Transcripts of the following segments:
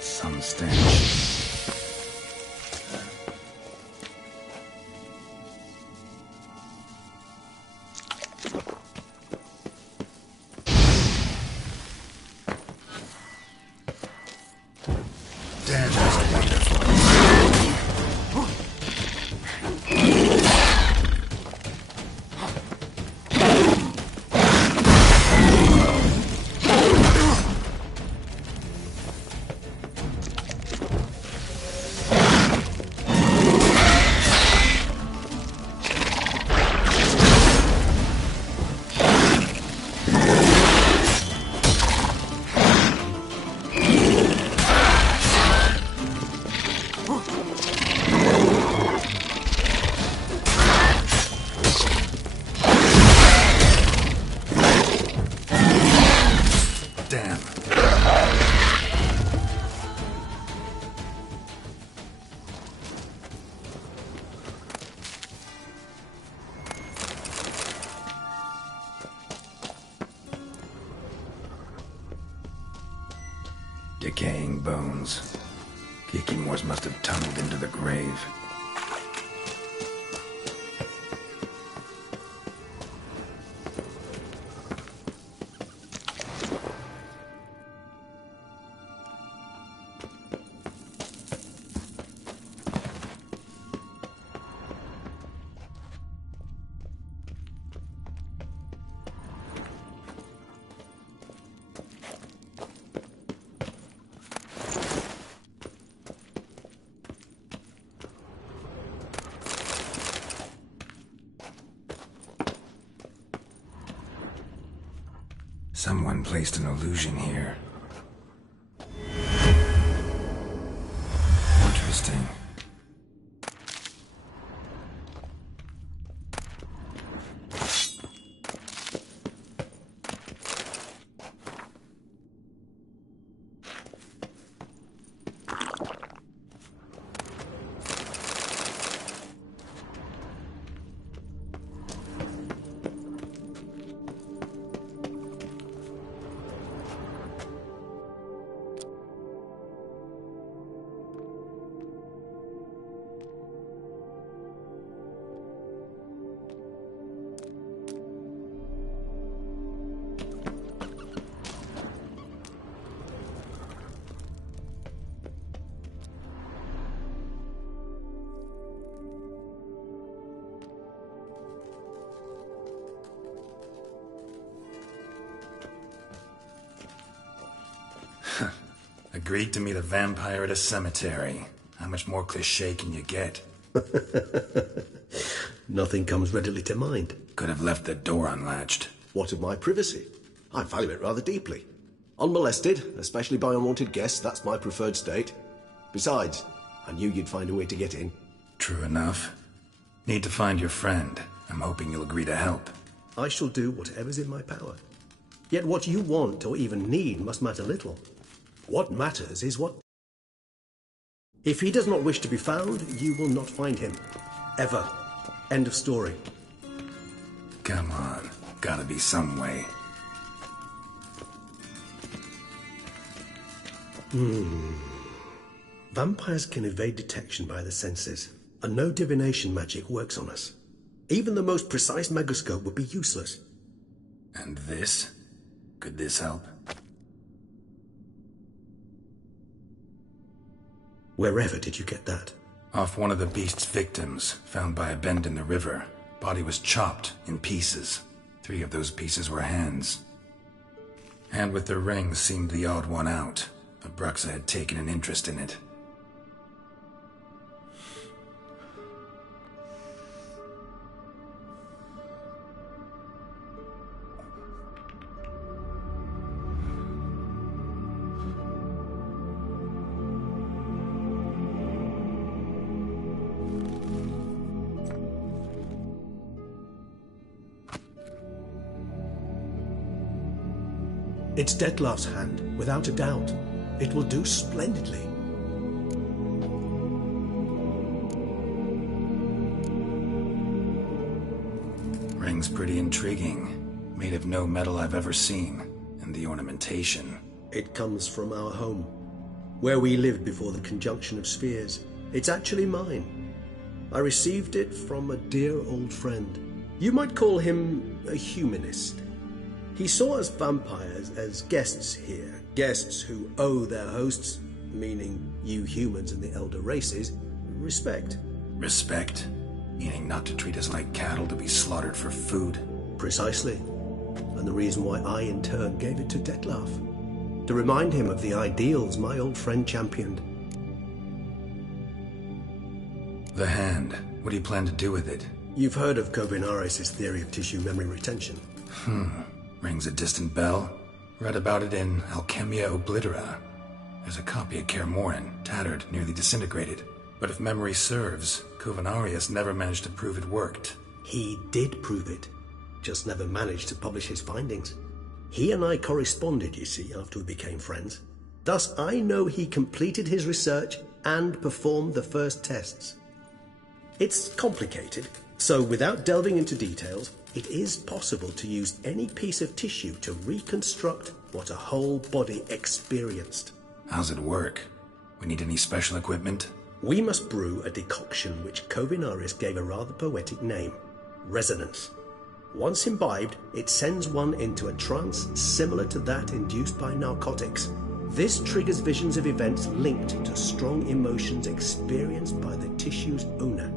Some stench. Damn, that's wonderful. Damn. Decaying bones. Kikimors must have tunneled into the grave. Someone placed an illusion here. Interesting. Agreed to meet a vampire at a cemetery. How much more cliché can you get? Nothing comes readily to mind. Could have left the door unlatched. What of my privacy? I value it rather deeply. Unmolested, especially by unwanted guests, that's my preferred state. Besides, I knew you'd find a way to get in. True enough. Need to find your friend. I'm hoping you'll agree to help. I shall do whatever's in my power. Yet what you want or even need must matter little. What matters is what... If he does not wish to be found, you will not find him. Ever. End of story. Come on. Gotta be some way. Vampires can evade detection by the senses, and no divination magic works on us. Even the most precise megoscope would be useless. And this? Could this help? Wherever did you get that? Off one of the beast's victims, found by a bend in the river. Body was chopped in pieces. 3 of those pieces were hands. Hand with the ring seemed the odd one out. Abruxa had taken an interest in it. It's Detlef's hand, without a doubt. It will do splendidly. Ring's pretty intriguing. Made of no metal I've ever seen. And the ornamentation. It comes from our home, where we lived before the conjunction of spheres. It's actually mine. I received it from a dear old friend. You might call him a humanist. He saw us vampires as guests here, guests who owe their hosts, meaning you humans and the elder races, respect. Respect? Meaning not to treat us like cattle to be slaughtered for food? Precisely. And the reason why I, in turn, gave it to Detlef. To remind him of the ideals my old friend championed. The hand. What do you plan to do with it? You've heard of Kovinaris' theory of tissue memory retention. Rings a distant bell. Read about it in Alchemia Oblitera. There's a copy at Kaer Morhen, tattered, nearly disintegrated. But if memory serves, Kovinaris never managed to prove it worked. He did prove it, just never managed to publish his findings. He and I corresponded, you see, after we became friends. Thus, I know he completed his research and performed the first tests. It's complicated, so without delving into details, it is possible to use any piece of tissue to reconstruct what a whole body experienced. How's it work? We need any special equipment? We must brew a decoction which Kovinaris gave a rather poetic name, resonance. Once imbibed, it sends one into a trance similar to that induced by narcotics. This triggers visions of events linked to strong emotions experienced by the tissue's owner.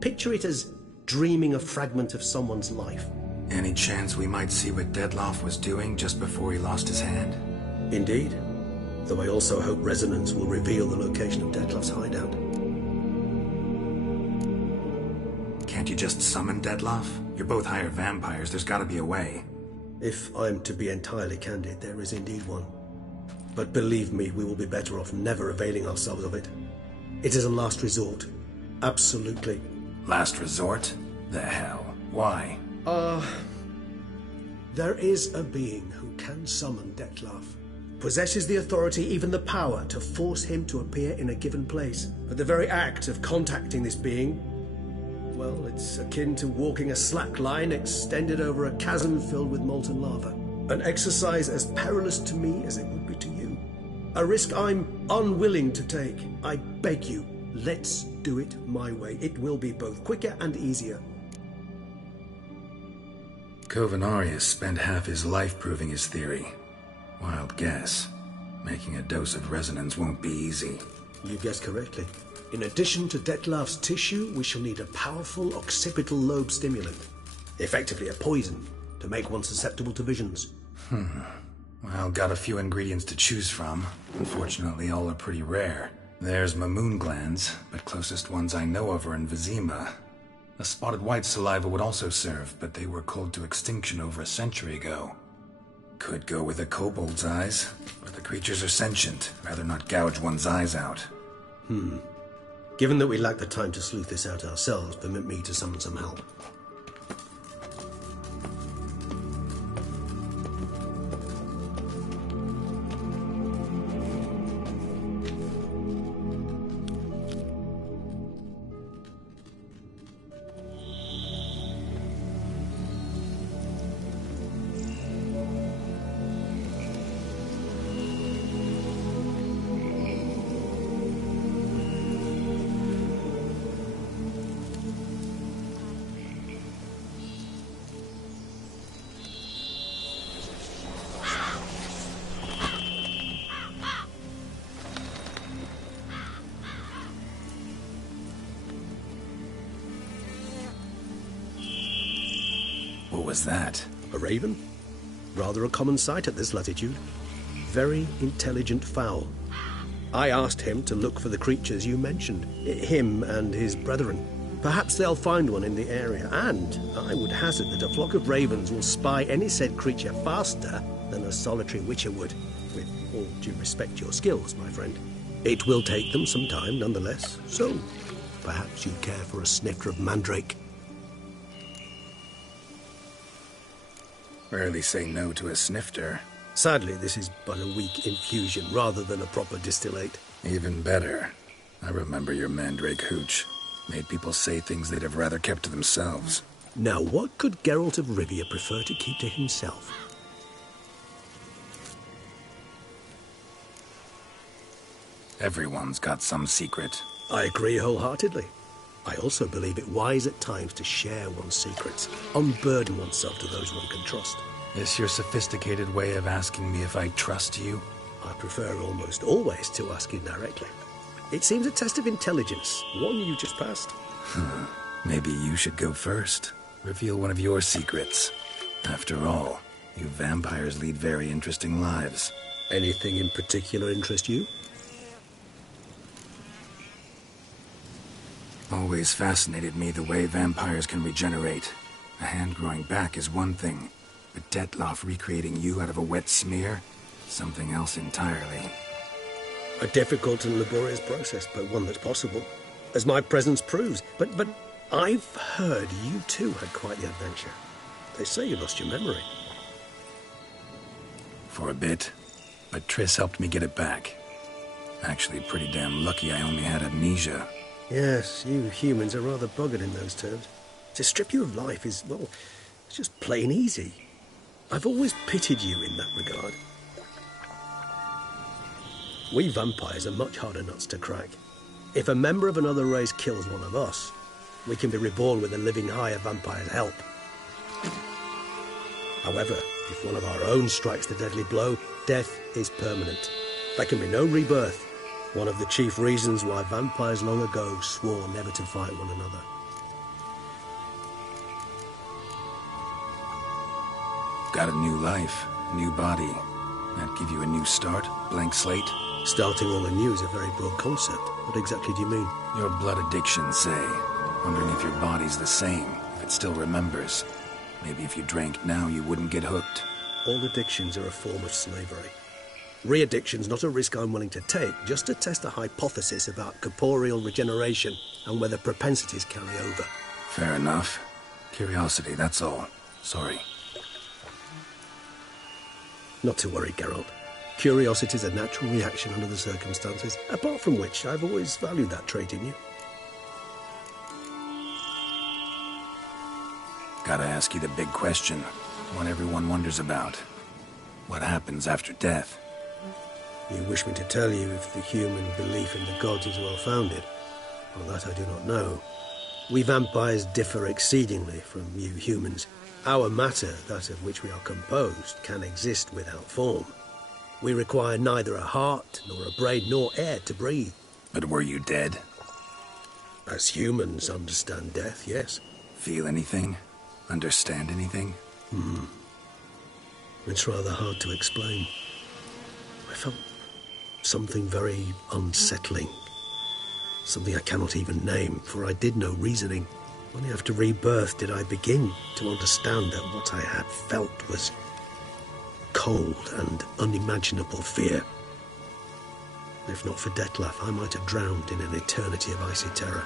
Picture it as dreaming a fragment of someone's life. Any chance we might see what Detlef was doing just before he lost his hand? Indeed. Though I also hope resonance will reveal the location of Detlef's hideout. Can't you just summon Detlef? You're both hired vampires, there's gotta be a way. If I'm to be entirely candid, there is indeed one. But believe me, we will be better off never availing ourselves of it. It is a last resort. Absolutely. Last resort? The hell? Why? There is a being who can summon Detlef. Possesses the authority, even the power, to force him to appear in a given place. But the very act of contacting this being, well, it's akin to walking a slack line extended over a chasm filled with molten lava. An exercise as perilous to me as it would be to you. A risk I'm unwilling to take. I beg you, let's do it my way. It will be both quicker and easier. Kovinaris spent half his life proving his theory. Wild guess. Making a dose of resonance won't be easy. You guessed correctly. In addition to Detlef's tissue, we shall need a powerful occipital lobe stimulant. Effectively a poison, to make one susceptible to visions. Well, got a few ingredients to choose from. Unfortunately, all are pretty rare. There's Mamoon glands, but closest ones I know of are in Vizima. A spotted white saliva would also serve, but they were cold to extinction over a century ago. Could go with a kobold's eyes, but the creatures are sentient. Rather not gouge one's eyes out. Given that we lack the time to sleuth this out ourselves, permit me to summon some help. What was that? A raven? Rather a common sight at this latitude. Very intelligent fowl. I asked him to look for the creatures you mentioned, him and his brethren. Perhaps they'll find one in the area, and I would hazard that a flock of ravens will spy any said creature faster than a solitary witcher would. With all due respect to your skills, my friend. It will take them some time, nonetheless, so perhaps you'd care for a snifter of mandrake. Rarely say no to a snifter. Sadly, this is but a weak infusion rather than a proper distillate. Even better. I remember your mandrake hooch. Made people say things they'd have rather kept to themselves. Now, what could Geralt of Rivia prefer to keep to himself? Everyone's got some secret. I agree wholeheartedly. I also believe it wise at times to share one's secrets, unburden oneself to those one can trust. Is your sophisticated way of asking me if I trust you? I prefer almost always to ask indirectly. It seems a test of intelligence, one you just passed. Maybe you should go first. Reveal one of your secrets. After all, you vampires lead very interesting lives. Anything in particular interest you? Always fascinated me the way vampires can regenerate. A hand growing back is one thing, but Detloff recreating you out of a wet smear? Something else entirely. A difficult and laborious process, but one that's possible, as my presence proves. But I've heard you too had quite the adventure. They say you lost your memory. For a bit, but Triss helped me get it back. Actually, pretty damn lucky I only had amnesia. Yes, you humans are rather buggered in those terms. To strip you of life is, well, it's just plain easy. I've always pitied you in that regard. We vampires are much harder nuts to crack. If a member of another race kills one of us, we can be reborn with a living higher vampire's help. However, if one of our own strikes the deadly blow, death is permanent. There can be no rebirth. One of the chief reasons why vampires long ago swore never to fight one another. Got a new life, new body. That give you a new start, blank slate? Starting all anew is a very broad concept. What exactly do you mean? Your blood addiction, say. Wondering if your body's the same, if it still remembers. Maybe if you drank now, you wouldn't get hooked. All addictions are a form of slavery. Re-addiction's not a risk I'm willing to take, just to test a hypothesis about corporeal regeneration and whether propensities carry over. Fair enough. Curiosity, that's all. Sorry. Not to worry, Geralt. Curiosity's a natural reaction under the circumstances, apart from which I've always valued that trait in you. Gotta ask you the big question. One everyone wonders about. What happens after death? You wish me to tell you if the human belief in the gods is well-founded? Well, that I do not know. We vampires differ exceedingly from you humans. Our matter, that of which we are composed, can exist without form. We require neither a heart, nor a brain, nor air to breathe. But were you dead? As humans understand death, yes. Feel anything? Understand anything? It's rather hard to explain. I felt something very unsettling. Something I cannot even name, for I did no reasoning. Only after rebirth did I begin to understand that what I had felt was cold and unimaginable fear. If not for Detlef, I might have drowned in an eternity of icy terror.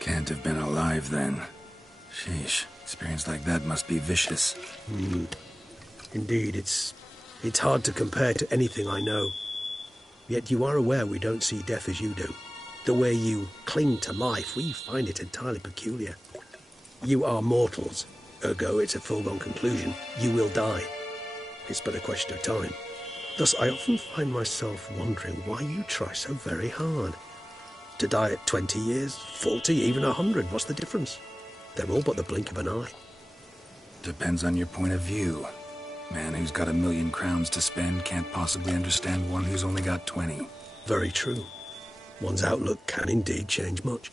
Can't have been alive then. Sheesh, experience like that must be vicious. Indeed, it's hard to compare to anything I know. Yet you are aware we don't see death as you do. The way you cling to life, we find it entirely peculiar. You are mortals, ergo it's a foregone conclusion. You will die. It's but a question of time. Thus, I often find myself wondering why you try so very hard. To die at 20 years, 40, even 100, what's the difference? They're all but the blink of an eye. Depends on your point of view. Man who's got 1,000,000 crowns to spend can't possibly understand one who's only got 20. Very true. One's outlook can indeed change much.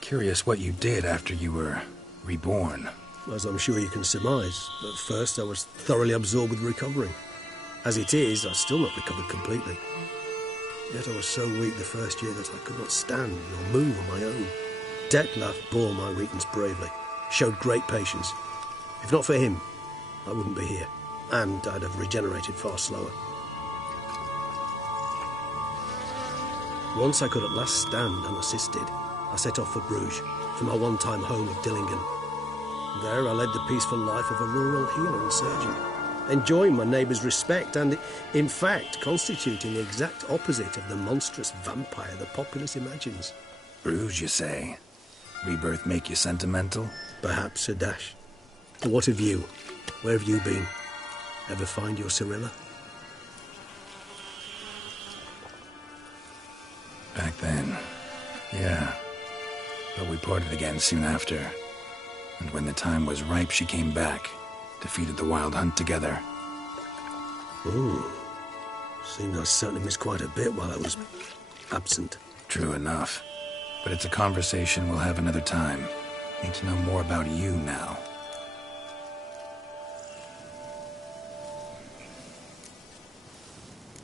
Curious what you did after you were reborn. As I'm sure you can surmise, at first I was thoroughly absorbed with recovering. As it is, I've still not recovered completely. Yet I was so weak the first year that I could not stand nor move on my own. Detlef bore my weakness bravely, showed great patience. If not for him, I wouldn't be here, and I'd have regenerated far slower. Once I could at last stand unassisted, I set off for Bruges, from my one-time home of Dillingen. There I led the peaceful life of a rural healer and surgeon, enjoying my neighbours' respect and, in fact, constituting the exact opposite of the monstrous vampire the populace imagines. Bruges, you say? Rebirth make you sentimental? Perhaps a dash. But what of you? Where have you been? Ever find your Cyrilla? Back then, yeah. But we parted again soon after. And when the time was ripe, she came back. Defeated the Wild Hunt together. Ooh. Seems I certainly missed quite a bit while I was absent. True enough. But it's a conversation we'll have another time. Need to know more about you now.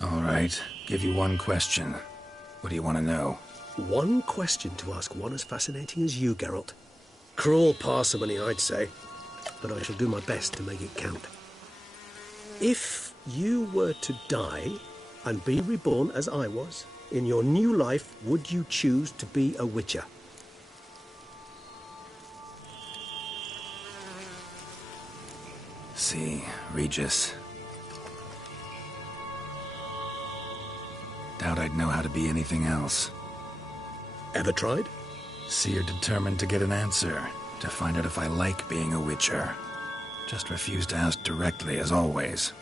All right. Give you one question. What do you want to know? One question to ask one as fascinating as you, Geralt. Cruel parsimony, I'd say. But I shall do my best to make it count. If you were to die and be reborn as I was, in your new life, would you choose to be a witcher? See, Regis. Doubt I'd know how to be anything else. Ever tried? See, you're determined to get an answer, to find out if I like being a witcher. Just refuse to ask directly, as always.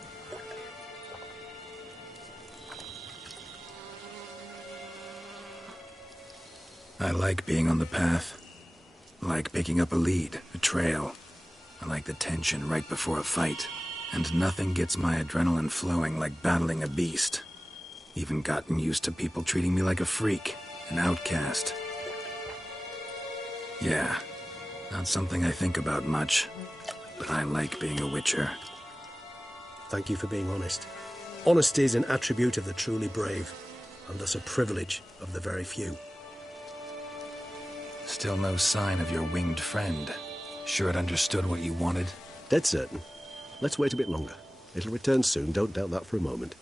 I like being on the path. I like picking up a lead, a trail. I like the tension right before a fight. And nothing gets my adrenaline flowing like battling a beast. Even gotten used to people treating me like a freak, an outcast. Yeah, not something I think about much, but I like being a witcher. Thank you for being honest. Honesty is an attribute of the truly brave, and thus a privilege of the very few. Still no sign of your winged friend. Sure it understood what you wanted? Dead certain. Let's wait a bit longer. It'll return soon, don't doubt that for a moment.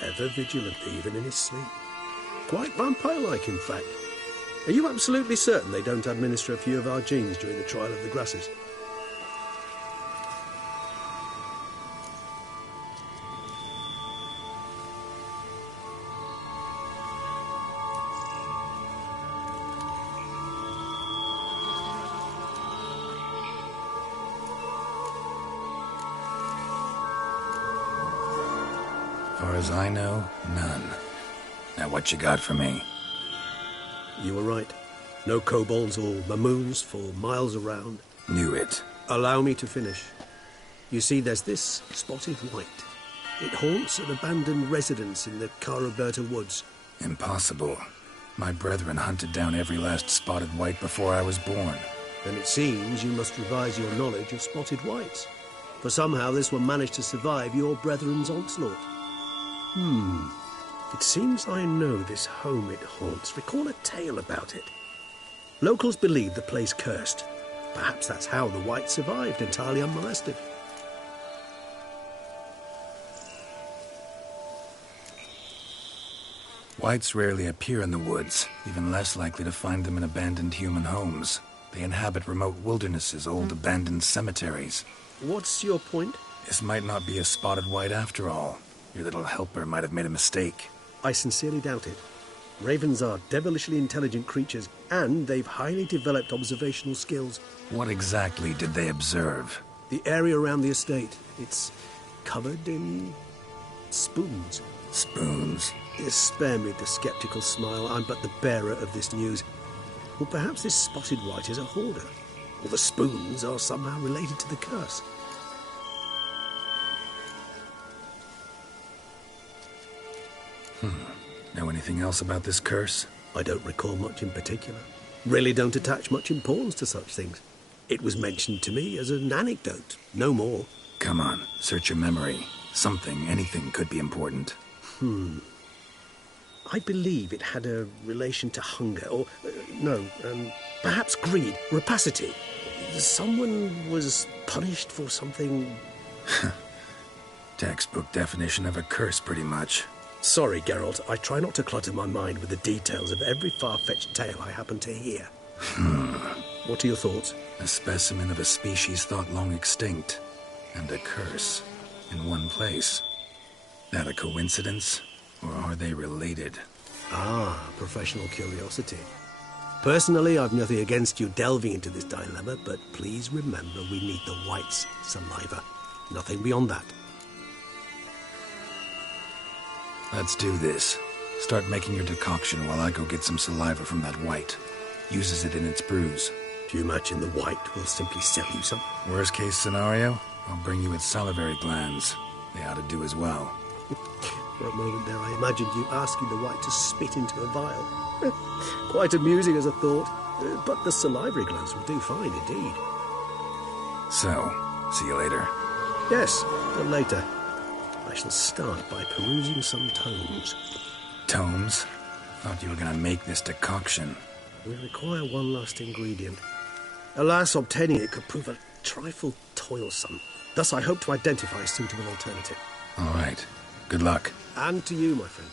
Ever vigilant, even in his sleep. Quite vampire-like, in fact. Are you absolutely certain they don't administer a few of our genes during the trial of the grasses? as I know, none. Now what you got for me? You were right. No kobolds or mamoons for miles around. Knew it. Allow me to finish. You see, there's this spotted white. It haunts an abandoned residence in the Caraberta woods. Impossible. My brethren hunted down every last spotted white before I was born. Then it seems you must revise your knowledge of spotted whites. For somehow this one managed to survive your brethren's onslaught. It seems I know this home it haunts. Recall a tale about it. Locals believe the place cursed. Perhaps that's how the white survived, entirely unmolested. Whites rarely appear in the woods, even less likely to find them in abandoned human homes. They inhabit remote wildernesses, old abandoned cemeteries. What's your point? This might not be a spotted white after all. Your little helper might have made a mistake. I sincerely doubt it. Ravens are devilishly intelligent creatures, and they've highly developed observational skills. What exactly did they observe? The area around the estate, it's covered in spoons. Spoons? Spare me the skeptical smile. I'm but the bearer of this news. Or perhaps this spotted white is a hoarder. Or the spoons are somehow related to the curse. Know anything else about this curse? I don't recall much in particular. Really don't attach much importance to such things. It was mentioned to me as an anecdote, no more. Come on, search your memory. Something, anything could be important. I believe it had a relation to hunger, or, perhaps greed, rapacity. Someone was punished for something... Textbook definition of a curse, pretty much. Sorry, Geralt, I try not to clutter my mind with the details of every far-fetched tale I happen to hear. What are your thoughts? A specimen of a species thought long extinct, and a curse, in one place. That a coincidence, or are they related? Ah, professional curiosity. Personally, I've nothing against you delving into this dilemma, but please remember we need the white's saliva. Nothing beyond that. Let's do this. Start making your decoction while I go get some saliva from that white. Uses it in its brews. Do you imagine the white will simply sell you some? Worst case scenario, I'll bring you its salivary glands. They ought to do as well. For a moment there, I imagined you asking the white to spit into a vial. Quite amusing as a thought, but the salivary glands will do fine indeed. So, see you later. Yes, but later. I shall start by perusing some tomes. Tomes? Thought you were gonna make this decoction. We require one last ingredient. Alas, obtaining it could prove a trifle toilsome. Thus, I hope to identify a suitable alternative. All right. Good luck. And to you, my friend.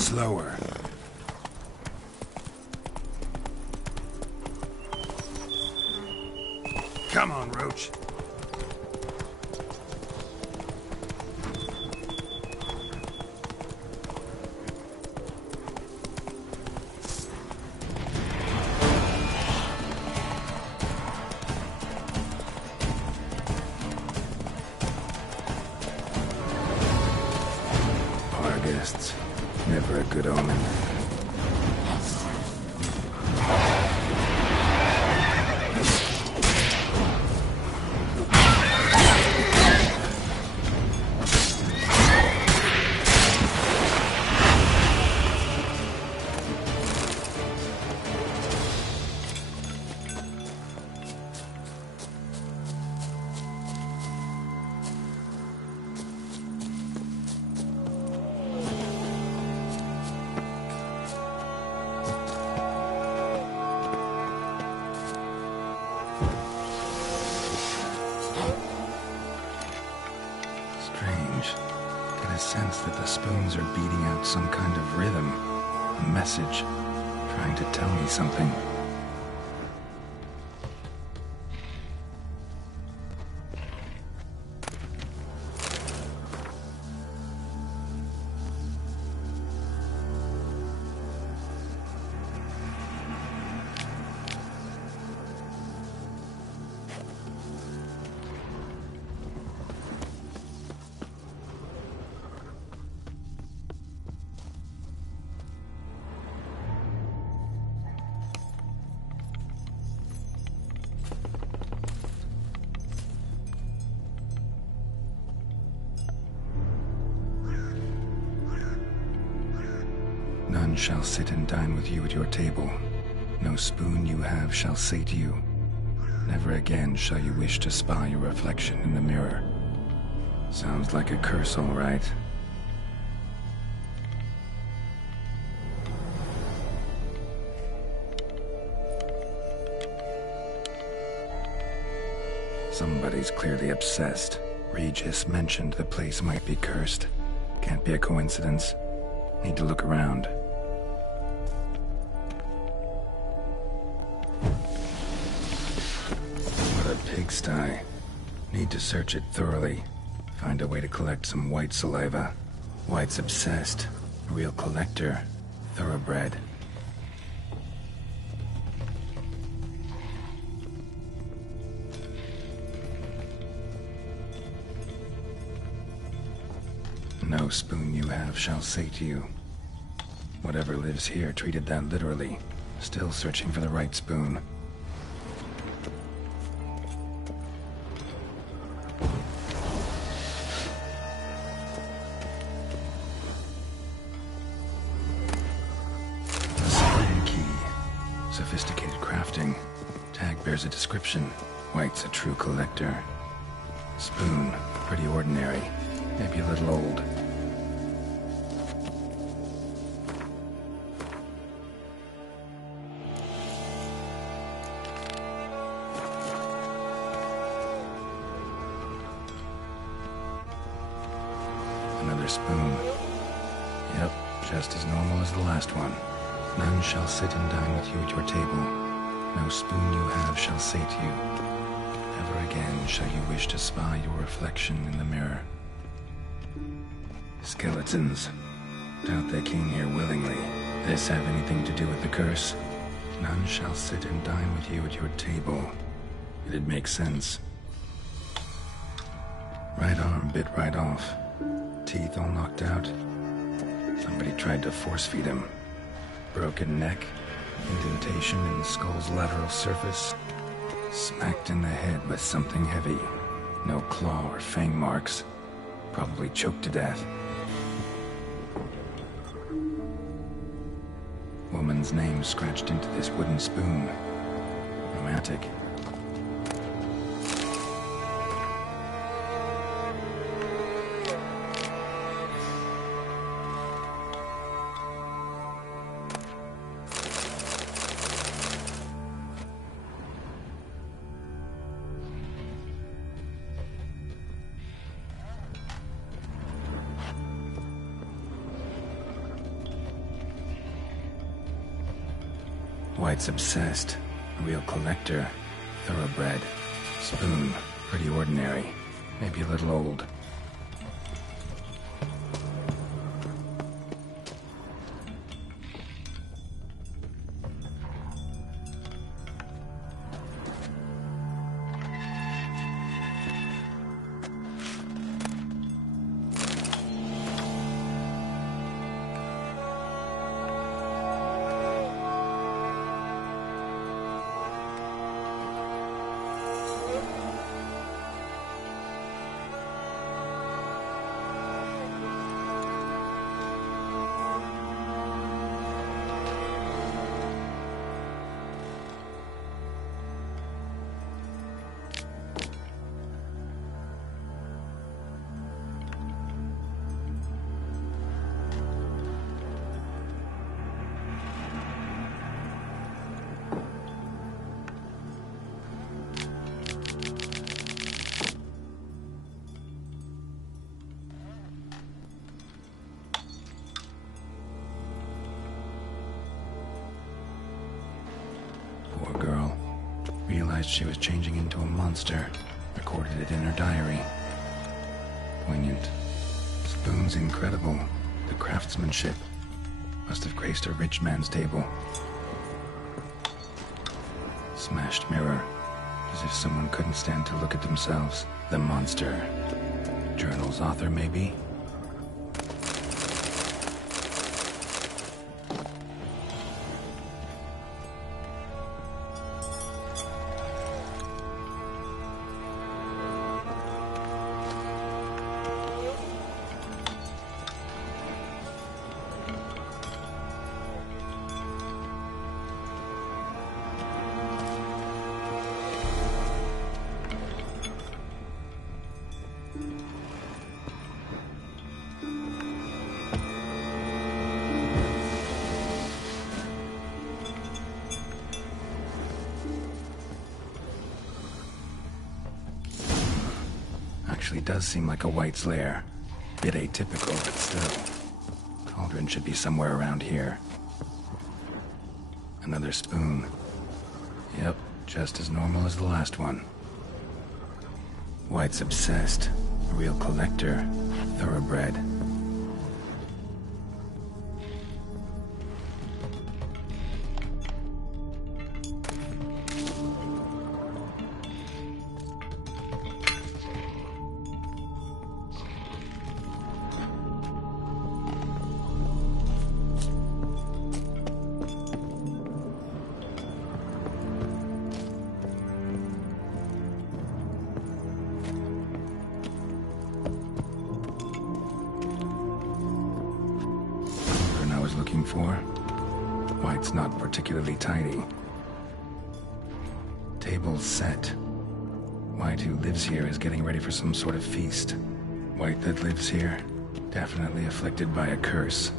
Slower. Come on, Roach. Our guests. Never a good omen. Get a sense that the spoons are beating out some kind of rhythm, a message, trying to tell me something. None shall sit and dine with you at your table. No spoon you have shall sate you. Never again shall you wish to spy your reflection in the mirror. Sounds like a curse, all right. Somebody's clearly obsessed. Regis mentioned the place might be cursed. Can't be a coincidence. Need to look around. What a pigsty. Need to search it thoroughly. Find a way to collect some white saliva. White's obsessed. A real collector. Thoroughbred. No spoon you have shall sate you. Whatever lives here treated that literally. Still searching for the right spoon. A spring key. Sophisticated crafting. Tag bears a description. White's a true collector. Spoon. Pretty ordinary. Maybe a little old. Another spoon. Yep, just as normal as the last one. None shall sit and dine with you at your table. No spoon you have shall sate you. Never again shall you wish to spy your reflection in the mirror. Skeletons. Doubt they came here willingly. This have anything to do with the curse? None shall sit and dine with you at your table. It'd make sense. Right arm bit right off. Teeth all knocked out. Somebody tried to force feed him. Broken neck. Indentation in the skull's lateral surface. Smacked in the head with something heavy. No claw or fang marks. Probably choked to death. Woman's name scratched into this wooden spoon. Romantic. White's obsessed. A real collector. Thoroughbred. Spoon. Pretty ordinary. Maybe a little old. Poor girl. Realized she was changing into a monster. Recorded it in her diary. Poignant. Spoon's incredible. The craftsmanship. Must have graced a rich man's table. Smashed mirror. As if someone couldn't stand to look at themselves. The monster. Journal's author, maybe? Actually does seem like a White's lair. Bit atypical, but still. Cauldron should be somewhere around here. Another spoon. Yep, just as normal as the last one. White's obsessed. A real collector. Thoroughbred. Looking for. White's not particularly tidy. Table's set. White, who lives here, is getting ready for some sort of feast. White that lives here, definitely afflicted by a curse,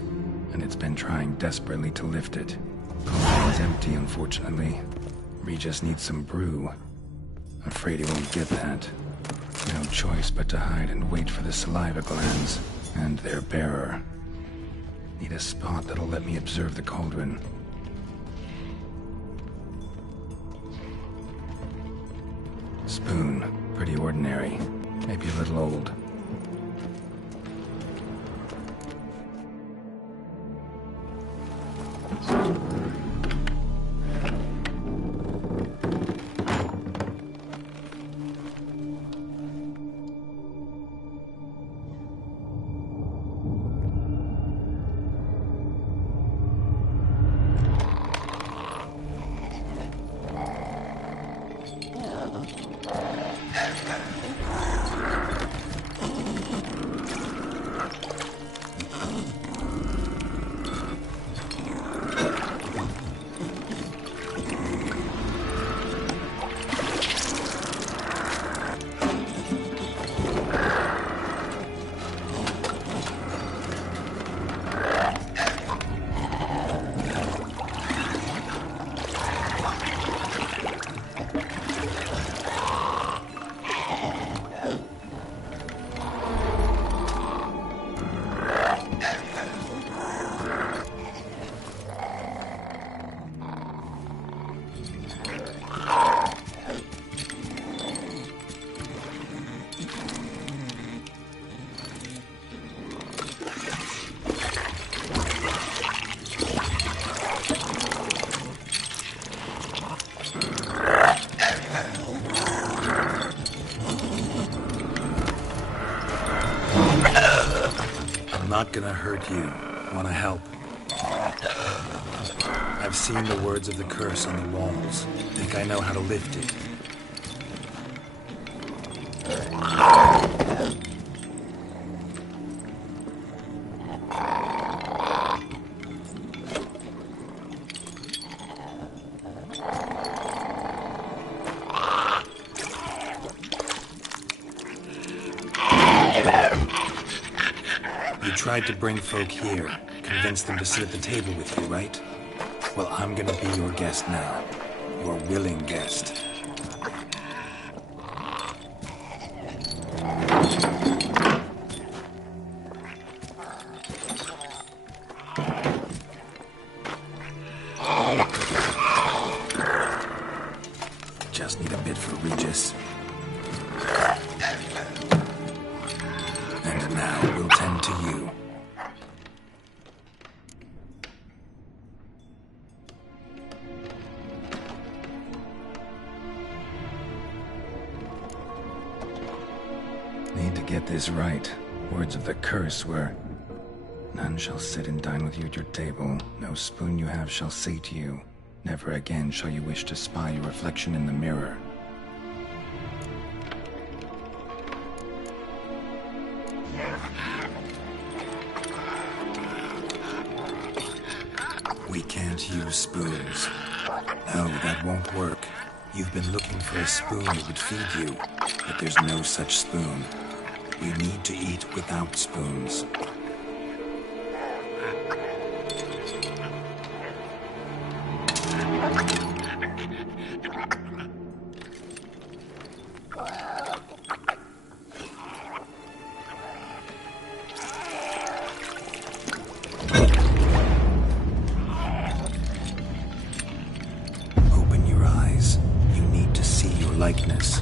and it's been trying desperately to lift it. Cauldron's empty, unfortunately. Regis needs some brew. Afraid he won't get that. No choice but to hide and wait for the saliva glands and their bearer. Need a spot that'll let me observe the cauldron. Spoon. Pretty ordinary. Maybe a little old. not gonna hurt you. Wanna help? I've seen the words of the curse on the walls. Think I know how to lift it. You tried to bring folk here, convince them to sit at the table with you, right? Well, I'm gonna be your guest now. Your willing guest. Just need a bit for Regis. And now we'll tend to you. Need to get this right. Words of the curse were, none shall sit and dine with you at your table. No spoon you have shall sate you. Never again shall you wish to spy your reflection in the mirror. We can't use spoons. No, that won't work. You've been looking for a spoon that would feed you, but there's no such spoon. We need to eat without spoons. Open your eyes. You need to see your likeness.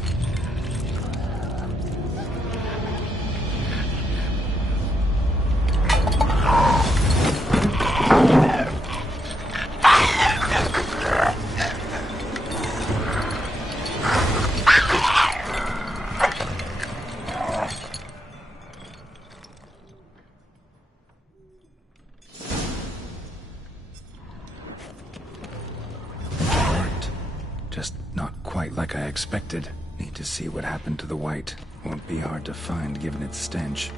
Just not quite like I expected. Need to see what happened to the white. Won't be hard to find given its stench.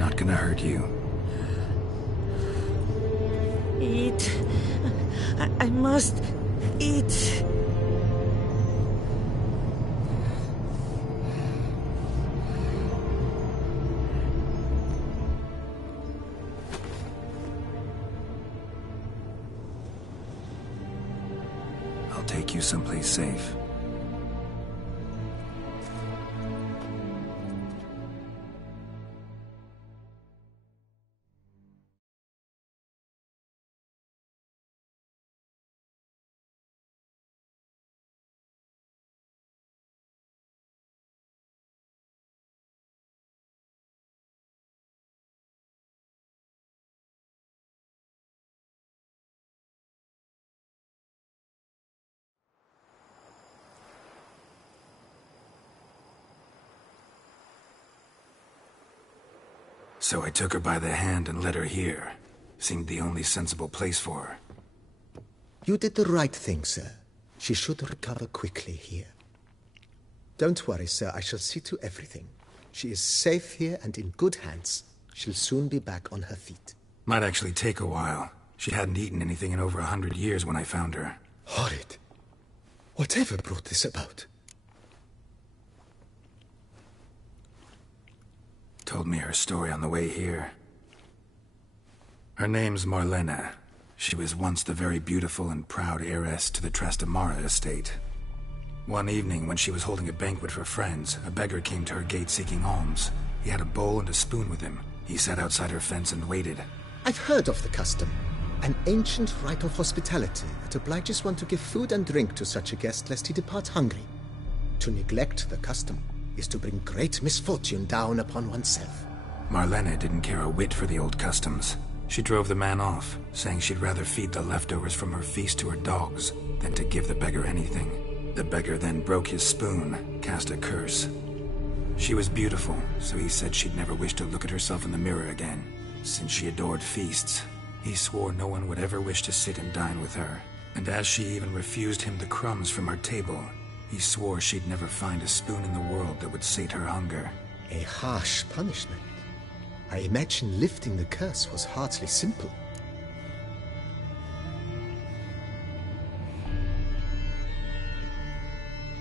Not gonna hurt you. Eat. I must eat. I'll take you someplace safe. So I took her by the hand and led her here. Seemed the only sensible place for her. You did the right thing, sir. She should recover quickly here. Don't worry, sir. I shall see to everything. She is safe here and in good hands. She'll soon be back on her feet. Might actually take a while. She hadn't eaten anything in over 100 years when I found her. Horrid. Whatever brought this about? Told me her story on the way here. Her name's Marlena. She was once the very beautiful and proud heiress to the Trastamara estate. One evening, when she was holding a banquet for friends, a beggar came to her gate seeking alms. He had a bowl and a spoon with him. He sat outside her fence and waited. I've heard of the custom. An ancient rite of hospitality that obliges one to give food and drink to such a guest lest he depart hungry. To neglect the custom is to bring great misfortune down upon oneself. Marlena didn't care a whit for the old customs. She drove the man off, saying she'd rather feed the leftovers from her feast to her dogs than to give the beggar anything. The beggar then broke his spoon, cast a curse. She was beautiful, so he said she'd never wish to look at herself in the mirror again. Since she adored feasts, he swore no one would ever wish to sit and dine with her. And as she even refused him the crumbs from her table, he swore she'd never find a spoon in the world that would sate her hunger. A harsh punishment. I imagine lifting the curse was hardly simple.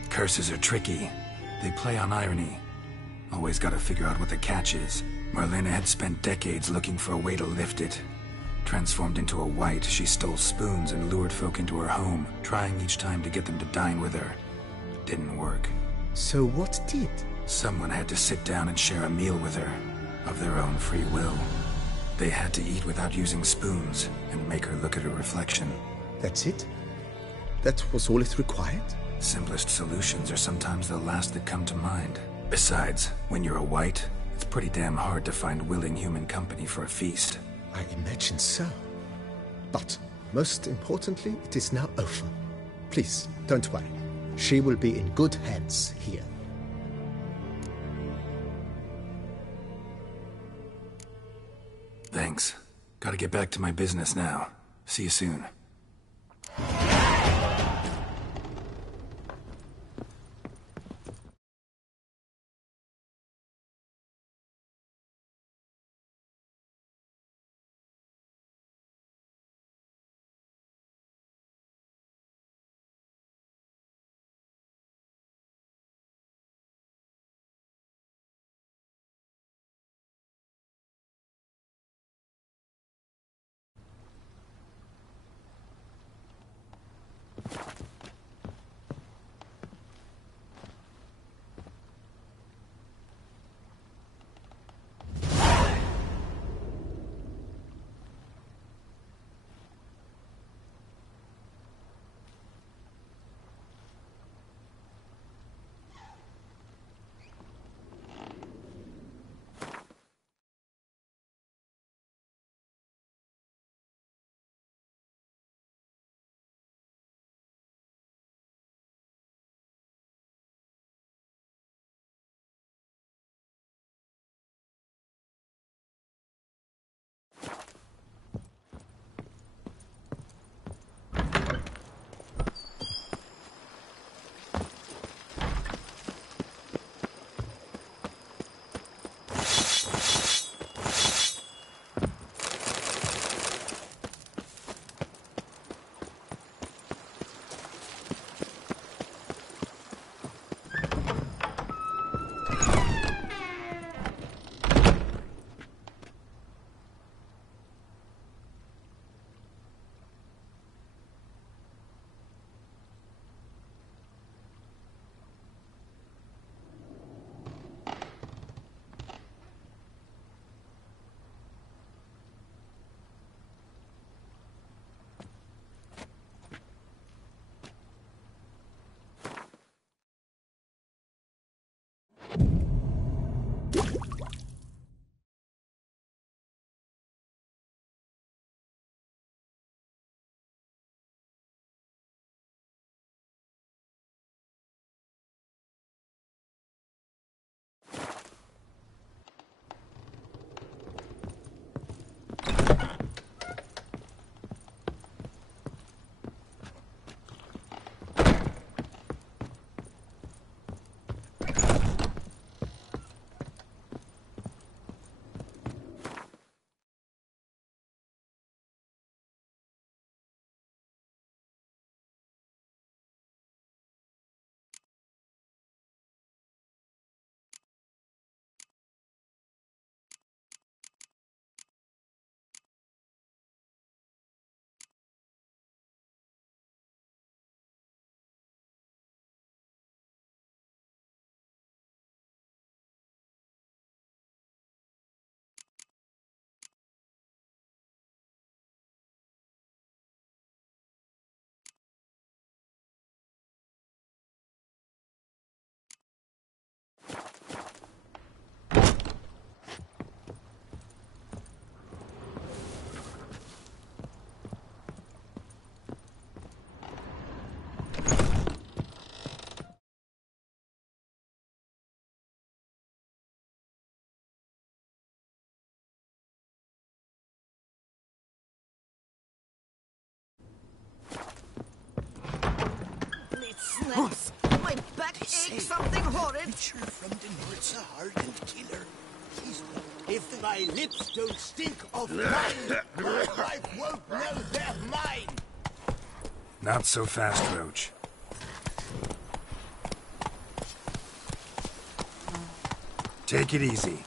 Curses are tricky. They play on irony. Always gotta figure out what the catch is. Marlena had spent decades looking for a way to lift it. Transformed into a wight, she stole spoons and lured folk into her home, trying each time to get them to dine with her. Didn't work. So what did? Someone had to sit down and share a meal with her, of their own free will. They had to eat without using spoons, and make her look at her reflection. That's it? That was all it required? Simplest solutions are sometimes the last that come to mind. Besides, when you're a wight, it's pretty damn hard to find willing human company for a feast. I imagine so. But, most importantly, it is now over. Please, don't worry. She will be in good hands here. Thanks. Gotta get back to my business now. See you soon. legs. My back aches something horrid. Creature from the north's a hardened killer. Please, if my lips don't stink of wine, my wife won't know they're mine. Not so fast, Roach. Take it easy.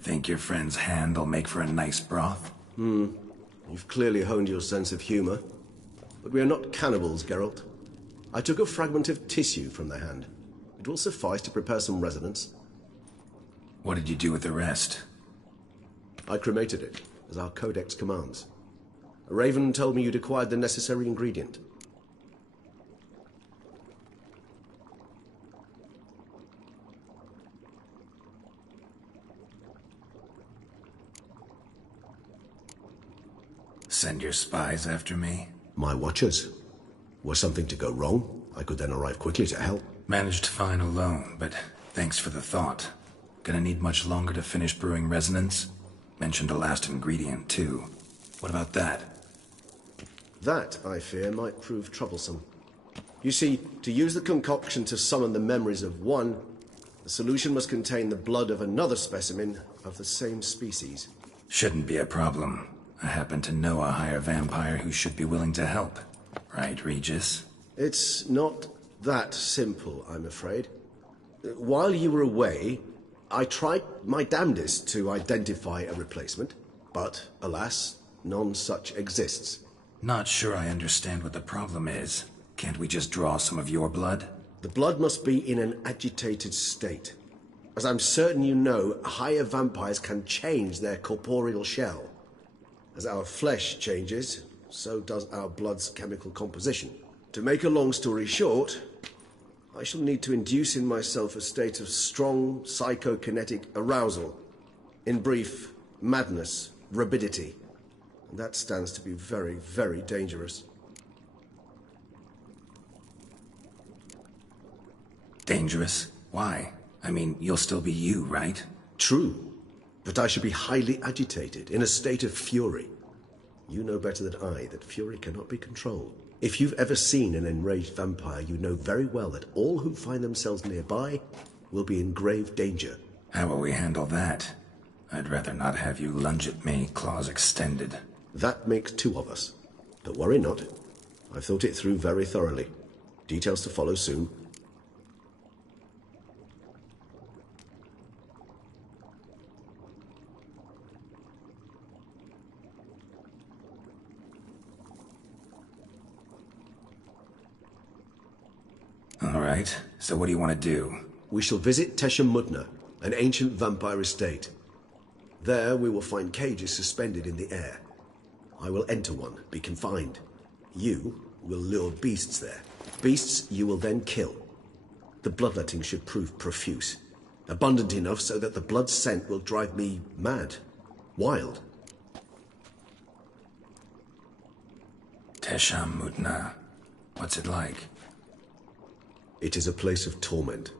Think your friend's hand'll make for a nice broth? You've clearly honed your sense of humor. But we are not cannibals, Geralt. I took a fragment of tissue from the hand. It will suffice to prepare some resonance. What did you do with the rest? I cremated it, as our codex commands. A raven told me you'd acquired the necessary ingredient. Send your spies after me? My watchers. Were something to go wrong, I could then arrive quickly to help. Managed fine alone, but thanks for the thought. Gonna need much longer to finish brewing resonance? Mentioned a last ingredient, too. What about that? That, I fear, might prove troublesome. You see, to use the concoction to summon the memories of one, the solution must contain the blood of another specimen of the same species. Shouldn't be a problem. I happen to know a higher vampire who should be willing to help. Right, Regis? It's not that simple, I'm afraid. While you were away, I tried my damnedest to identify a replacement, but, alas, none such exists. Not sure I understand what the problem is. Can't we just draw some of your blood? The blood must be in an agitated state. As I'm certain you know, higher vampires can change their corporeal shell. As our flesh changes, so does our blood's chemical composition. To make a long story short, I shall need to induce in myself a state of strong psychokinetic arousal. In brief, madness, rabidity. And that stands to be very, very dangerous. Dangerous? Why? I mean, you'll still be you, right? True. But I should be highly agitated, in a state of fury. You know better than I that fury cannot be controlled. If you've ever seen an enraged vampire, you know very well that all who find themselves nearby will be in grave danger. How will we handle that? I'd rather not have you lunge at me, claws extended. That makes two of us. But worry not. I've thought it through very thoroughly. Details to follow soon. All right, so what do you want to do? We shall visit Teshem Mudna, an ancient vampire estate. There we will find cages suspended in the air. I will enter one, be confined. You will lure beasts there. Beasts you will then kill. The bloodletting should prove profuse. Abundant enough so that the blood scent will drive me mad. Wild. Teshem Mudna. What's it like? It is a place of torment.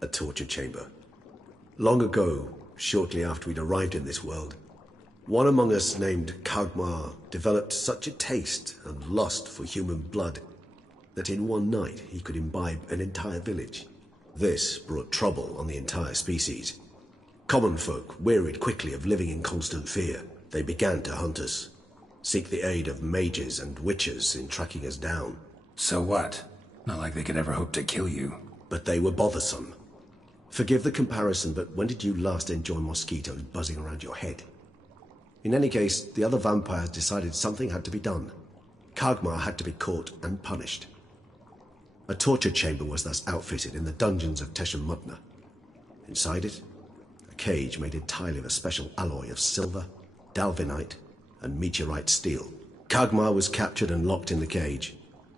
A torture chamber. Long ago, shortly after we'd arrived in this world, one among us named Kagmar developed such a taste and lust for human blood that in one night he could imbibe an entire village. This brought trouble on the entire species. Common folk wearied quickly of living in constant fear. They began to hunt us, seek the aid of mages and witches in tracking us down. So what? Not like they could ever hope to kill you. But they were bothersome. Forgive the comparison, but when did you last enjoy mosquitoes buzzing around your head? In any case, the other vampires decided something had to be done. Kagmar had to be caught and punished. A torture chamber was thus outfitted in the dungeons of Teshem Mudna. Inside it, a cage made entirely of a special alloy of silver, dalvinite, and meteorite steel. Kagmar was captured and locked in the cage.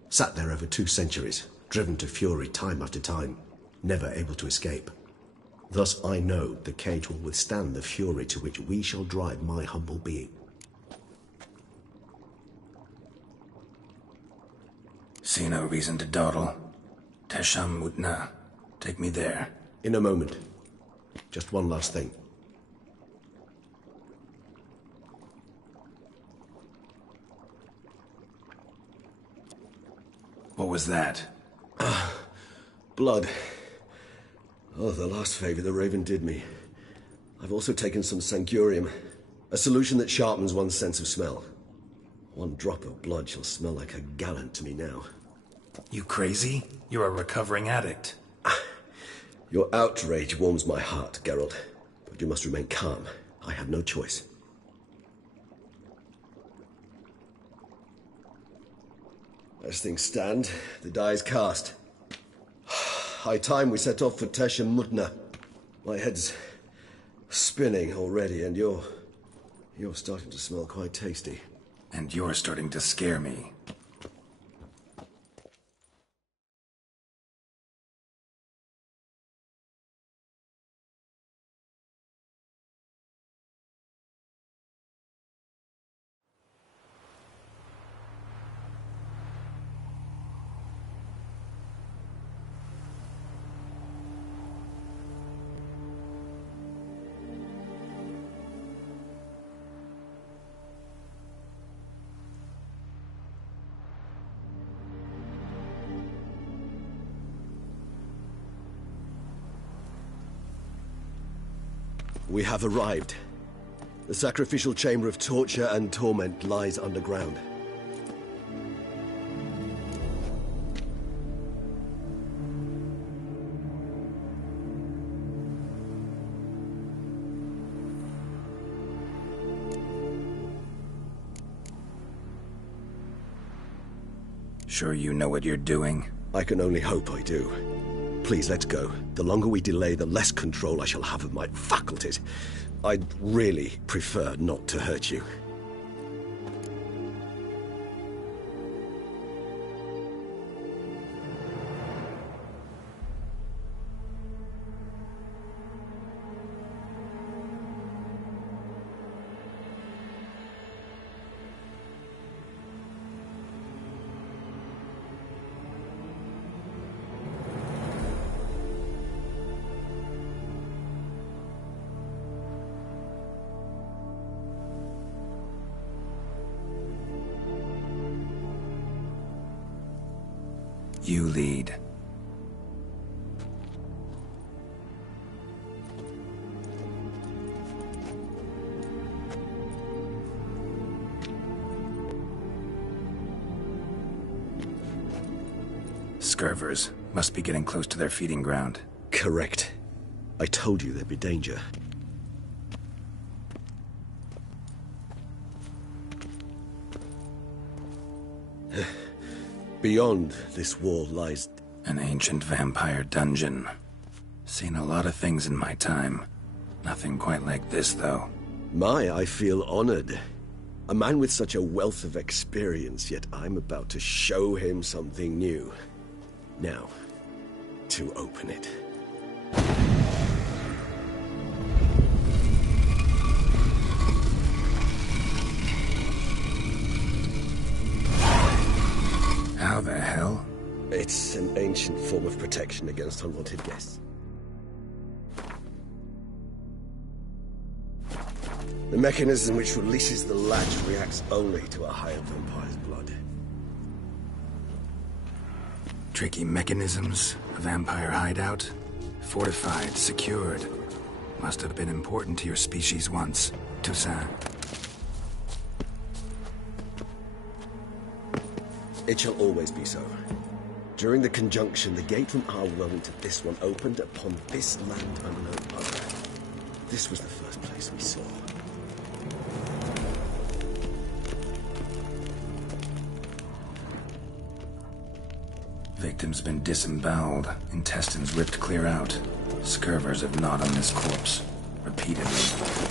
Sat there over 2 centuries, driven to fury time after time, never able to escape. Thus I know the cage will withstand the fury to which we shall drive my humble being. See no reason to dawdle. Teshem Mudna. Take me there. In a moment. Just one last thing. What was that? Blood. Oh, the last favor the Raven did me. I've also taken some Sancurium, a solution that sharpens one's sense of smell. One drop of blood shall smell like a gallon to me now. You crazy? You're a recovering addict. Your outrage warms my heart, Geralt. But you must remain calm. I have no choice. As things stand, the die is cast. High time we set off for Teshem Mudna. My head's spinning already, and you're starting to smell quite tasty. And you're starting to scare me. We have arrived. The sacrificial chamber of torture and torment lies underground. Sure you know what you're doing? I can only hope I do. Please, let's go. The longer we delay, the less control I shall have of my faculties. I'd really prefer not to hurt you. You lead. scurvers. Must be getting close to their feeding ground. Correct. I told you there'd be danger. Beyond this wall lies... An ancient vampire dungeon. Seen a lot of things in my time. Nothing quite like this, though. I feel honored. A man with such a wealth of experience, yet I'm about to show him something new. Now, to open it. How the hell? It's an ancient form of protection against unwanted guests. The mechanism which releases the latch reacts only to a higher vampire's blood. Tricky mechanisms, a vampire hideout. Fortified, secured. Must have been important to your species once, Toussaint. It shall always be so. During the conjunction, the gate from our world into this one opened upon this land unknown other. This was the first place we saw. Victim's been disemboweled, intestines ripped clear out. Scurvers have gnawed on this corpse, repeatedly.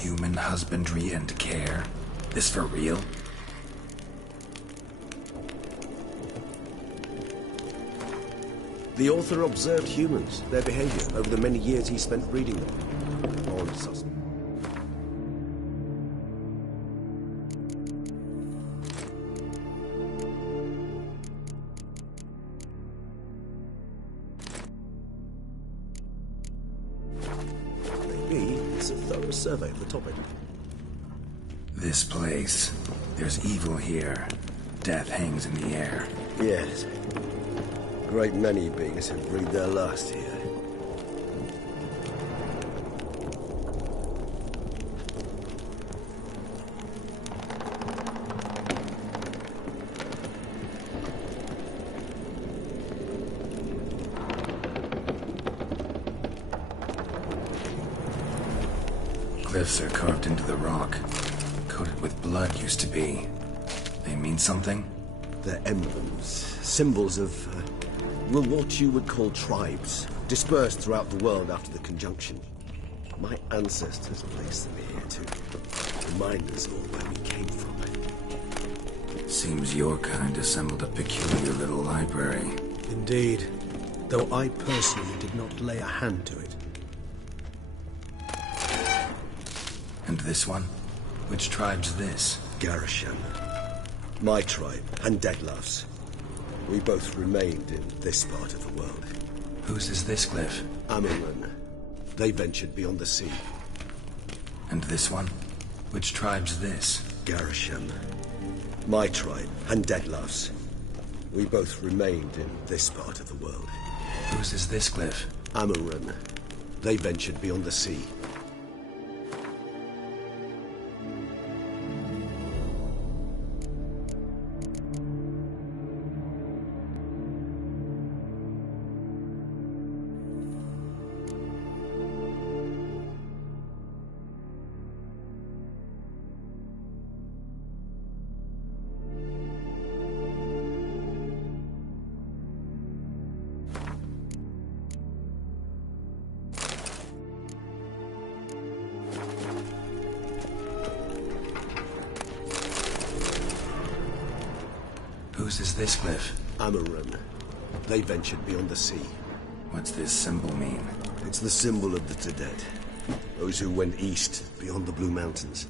Human husbandry and care? This for real? The author observed humans, their behavior, over the many years he spent breeding them. On sus. Maybe it's a thorough survey of the topic. This place. There's evil here. Death hangs in the air. Yes. Great many beings have breathed their last here. Glyphs are carved into the rock. Coated with blood used to be. They mean something? They're emblems, symbols of, what you would call tribes, dispersed throughout the world after the conjunction. My ancestors placed them here to remind us all where we came from. Seems your kind assembled a peculiar little library. Indeed, though I personally did not lay a hand to it. And this one? Which tribe's this? Garisham. My tribe, and Deadlough's. We both remained in this part of the world. Whose is this glyph? Amaran. They ventured beyond the sea. And this one? Which tribe's this? Garisham. My tribe, and Deadlough's. We both remained in this part of the world. Whose is this glyph? Amaran. They ventured beyond the sea. Whose is this glyph? Amaran. They ventured beyond the sea. What's this symbol mean? It's the symbol of the dead. Those who went east, beyond the Blue Mountains.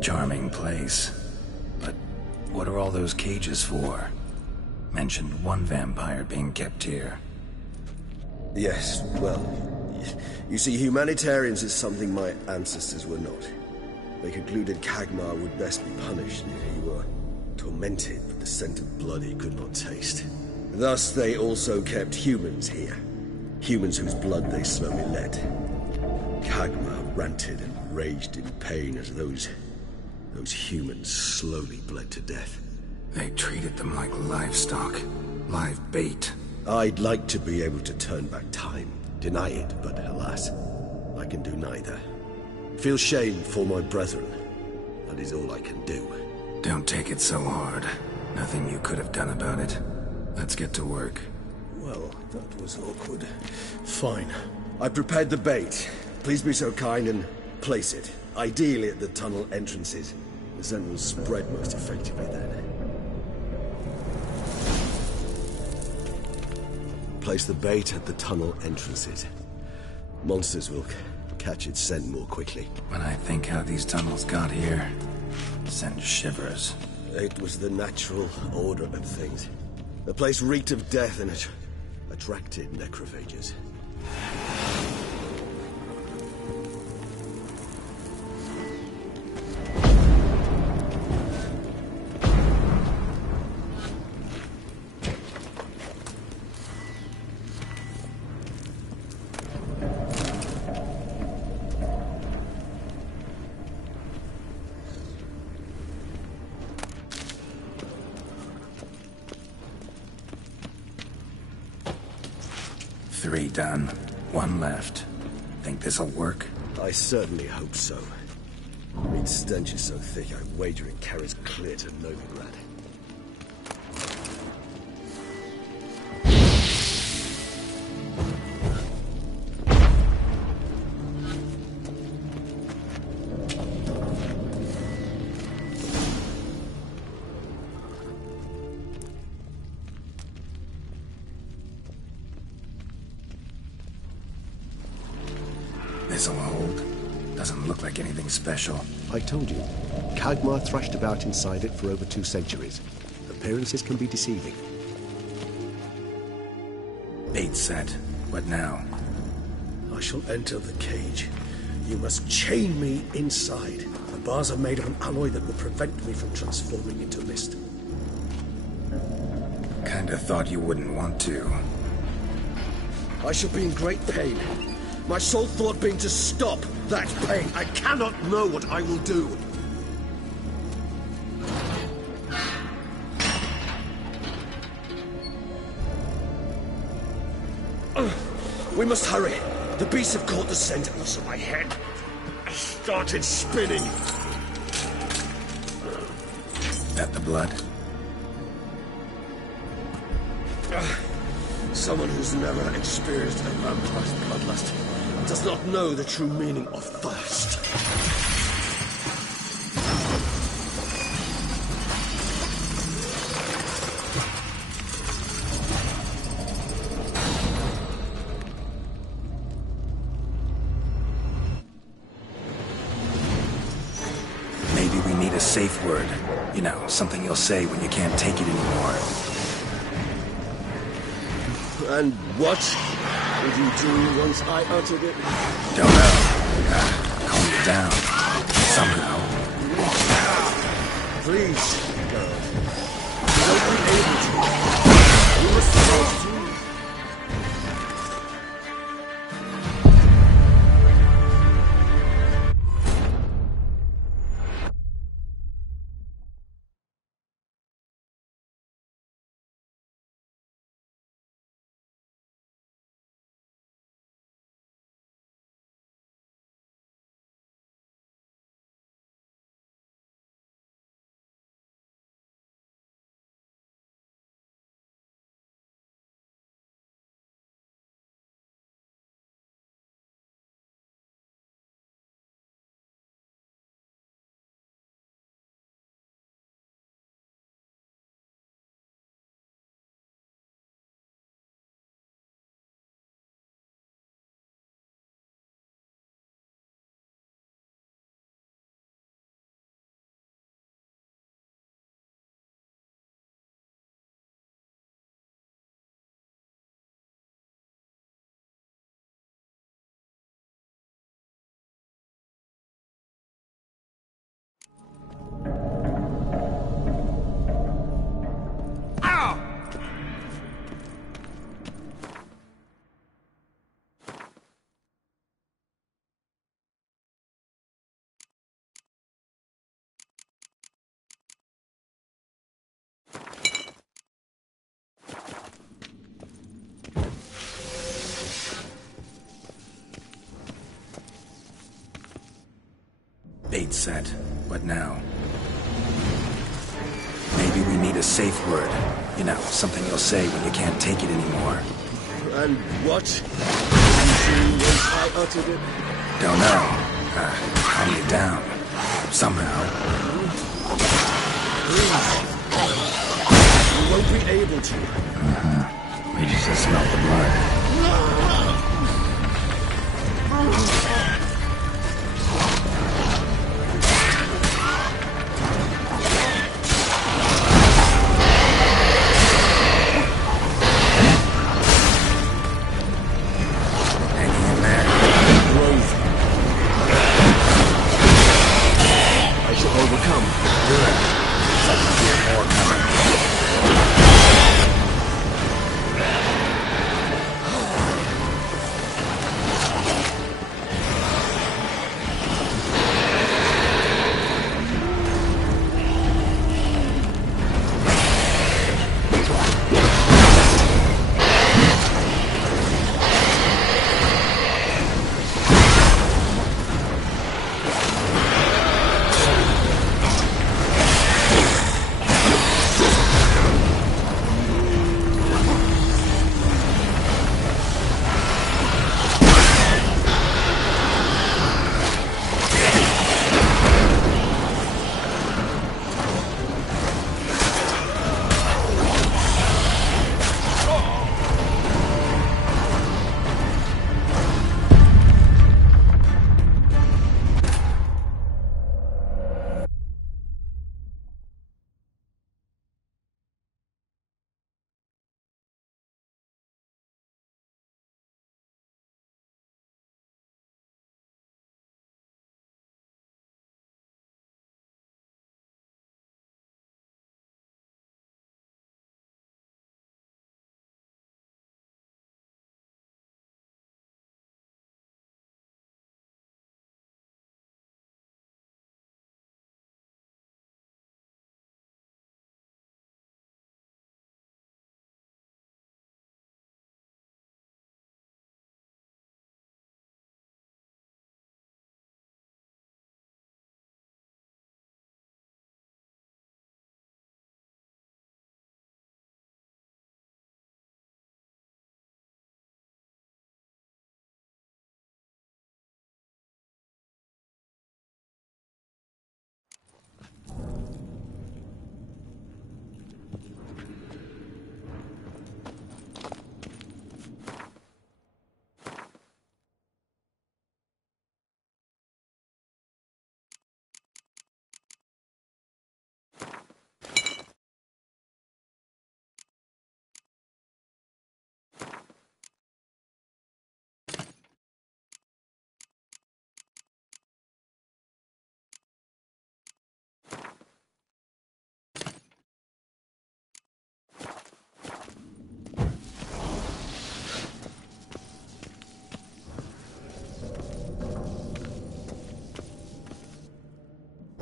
Charming place. But what are all those cages for? Mentioned one vampire being kept here. Yes, well, you see, humanitarians is something my ancestors were not. They concluded Kagmar would best be punished if he were tormented with the scent of blood he could not taste. Thus, they also kept humans here. Humans whose blood they slowly led. Kagmar ranted and raged in pain as those humans slowly bled to death. They treated them like livestock. Live bait. I'd like to be able to turn back time, deny it, but alas, I can do neither. Feel shame for my brethren. That is all I can do. Don't take it so hard. Nothing you could have done about it. Let's get to work. Well, that was awkward. Fine. I prepared the bait. Please be so kind and place it. Ideally at the tunnel entrances. The scent will spread most effectively then. Place the bait at the tunnel entrances. Monsters will catch its scent more quickly. When I think how these tunnels got here, sends shivers. It was the natural order of things. The place reeked of death and it attracted necrophages. Three done. One left. Think this'll work? I certainly hope so. Its stench is so thick, I wager it carries clear to Novigrad. This'll hold. Doesn't look like anything special. I told you, Kagmar thrashed about inside it for over 2 centuries. Appearances can be deceiving. Bait set. What now? I shall enter the cage. You must chain me inside. The bars are made of an alloy that will prevent me from transforming into mist. Kinda thought you wouldn't want to. I shall be in great pain. My sole thought being to stop that pain. I cannot know what I will do. We must hurry. The beasts have caught the scent, and also my head. I started spinning. That the blood? Someone who's never experienced a vampire's bloodlust does not know the true meaning of thirst. Maybe we need a safe word. You know, something you'll say when you can't take it anymore. And what would you do once I uttered it? Don't know. Calm you down. Somehow. Please, girl. You won't be able to. Bait set. What now? Maybe we need a safe word. You know, something you'll say when you can't take it anymore. And what? You see once I uttered it? Don't know. Calm you down. Somehow. You won't be able to. We just smell the blood.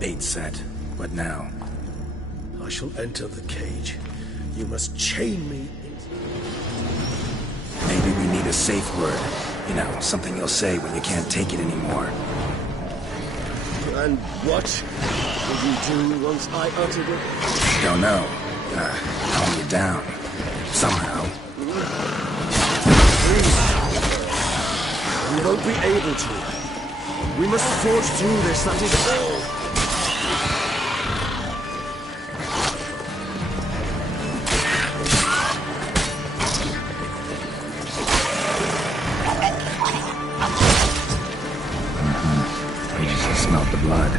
Bait set. What now? I shall enter the cage. You must chain me. Maybe we need a safe word. You know, something you'll say when you can't take it anymore. And what will you do once I uttered it? Don't know. Calm you down. Somehow. Please. We won't be able to. We must forge through this, that is all. Smell the blood.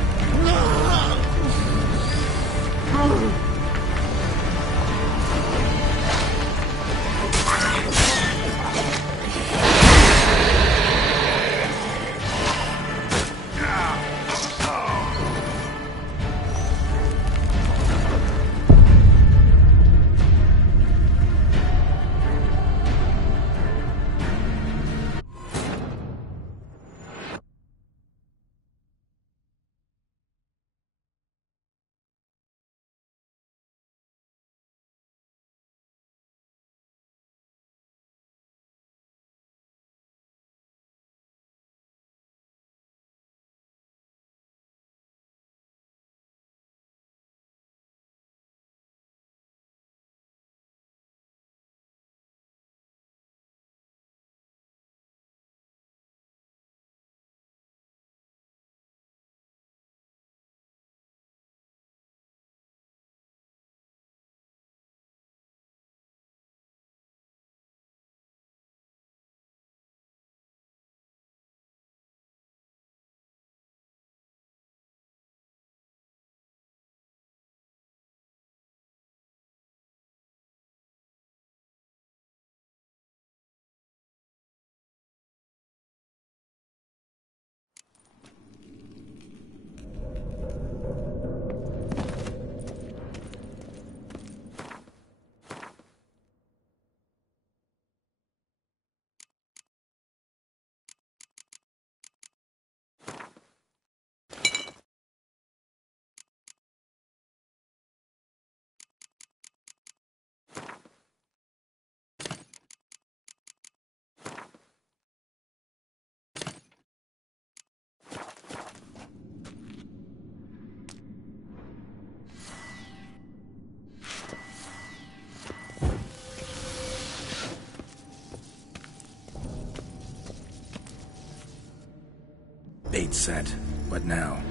Bait set. What now?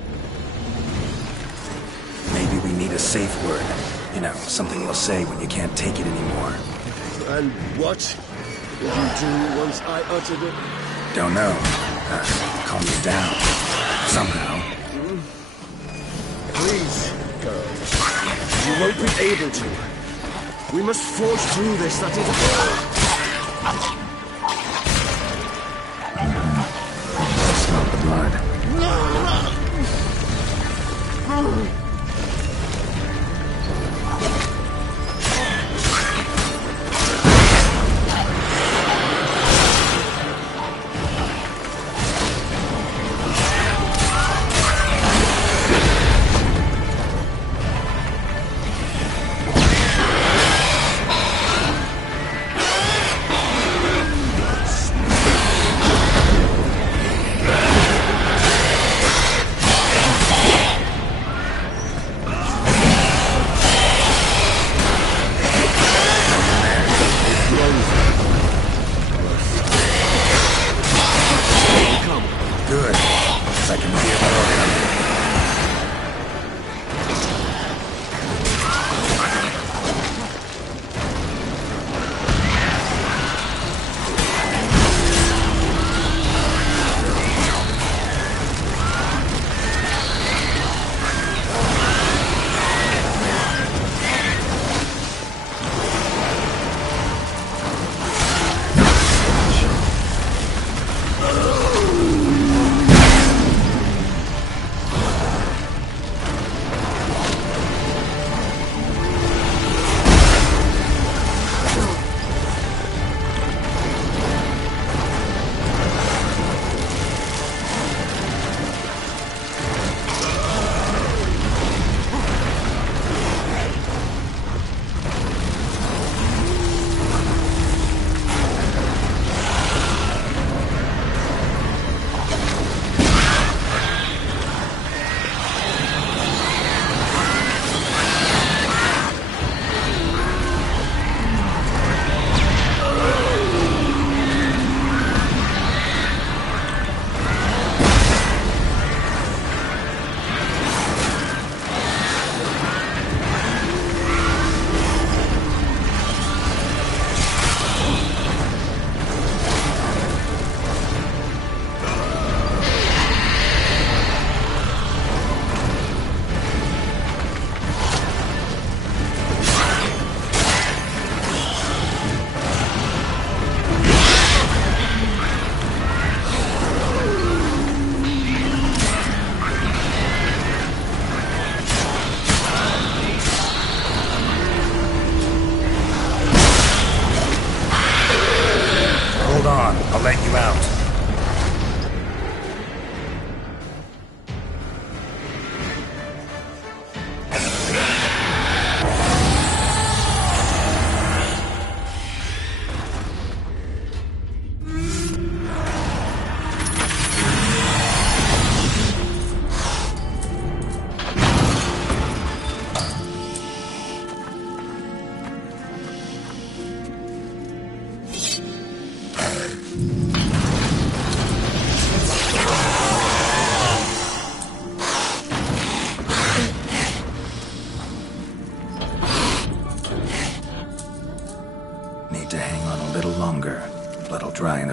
Maybe we need a safe word. You know, something you'll say when you can't take it anymore. And what will you do once I uttered it? Don't know. Calm you down. Somehow. Please, girl. You won't be able to. We must forge through this, that is all. Smell the blood.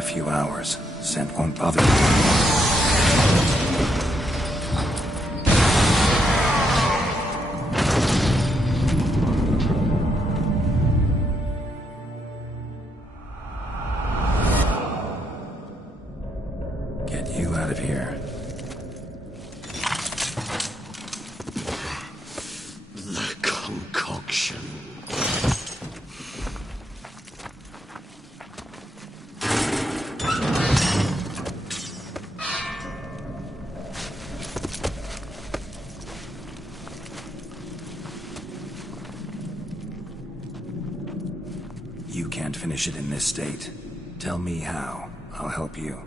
few hours. Scent won't bother me. Get you out of here. The concoction. You can't finish it in this state. Tell me how. I'll help you.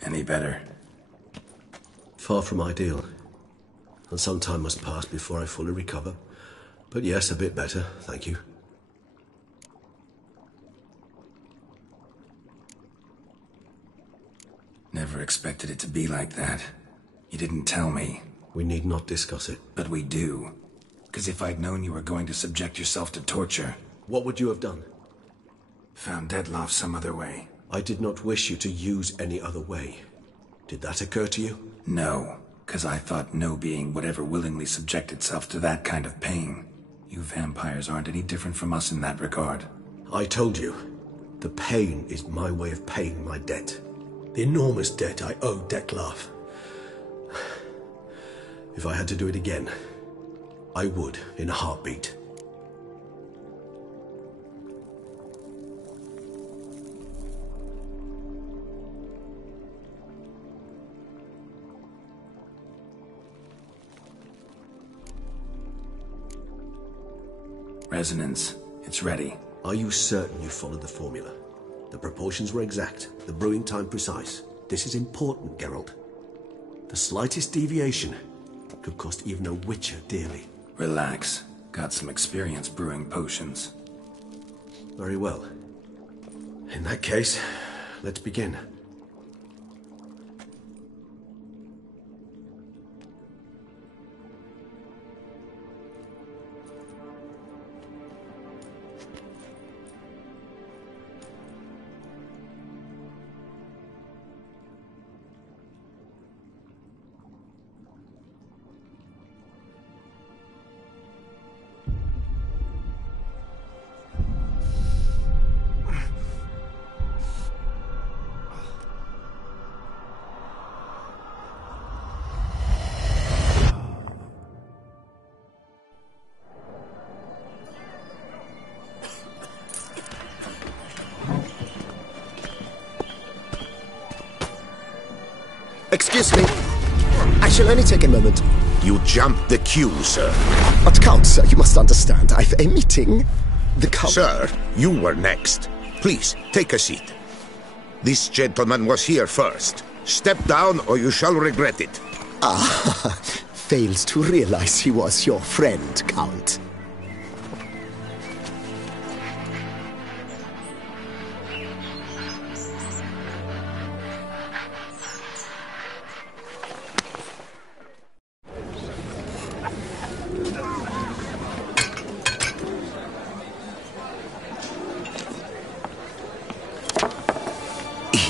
Any better? Far from ideal. And some time must pass before I fully recover. But yes, a bit better, thank you. Never expected it to be like that. You didn't tell me. We need not discuss it. But we do. Because if I'd known you were going to subject yourself to torture... What would you have done? Found Dettlaff some other way. I did not wish you to use any other way. Did that occur to you? No, because I thought no being would ever willingly subject itself to that kind of pain. You vampires aren't any different from us in that regard. I told you, the pain is my way of paying my debt. The enormous debt I owe Dettlaff. If I had to do it again, I would in a heartbeat. Resonance. It's ready. Are you certain you followed the formula? The proportions were exact, the brewing time precise. This is important, Geralt. The slightest deviation could cost even a witcher dearly. Relax. Got some experience brewing potions. Very well. In that case, let's begin. Excuse me. I shall only take a moment. You jumped the queue, sir. But Count, sir, you must understand. I've a meeting. The Count... Sir, you were next. Please, take a seat. This gentleman was here first. Step down or you shall regret it. Ah, fails to realize he was your friend, Count.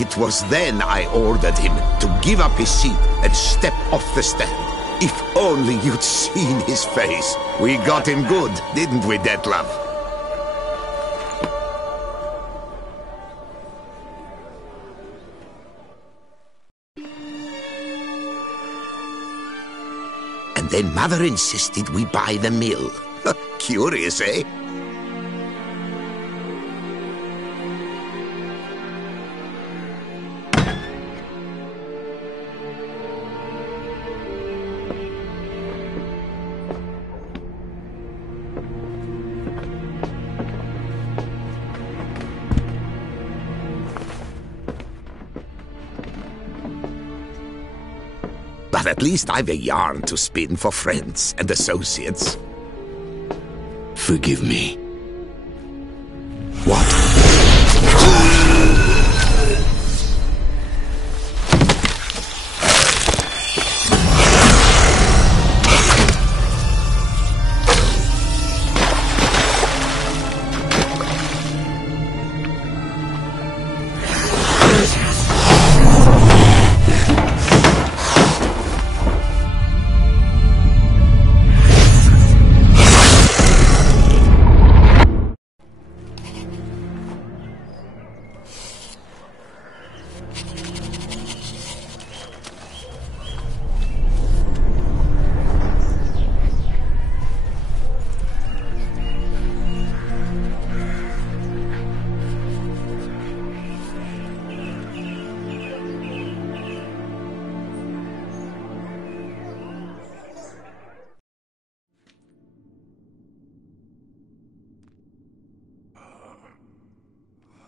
It was then I ordered him to give up his seat and step off the step. If only you'd seen his face. We got him good, didn't we, Dettlaff? And then Mother insisted we buy the mill. Curious, eh? But at least I've a yarn to spin for friends and associates. Forgive me. What?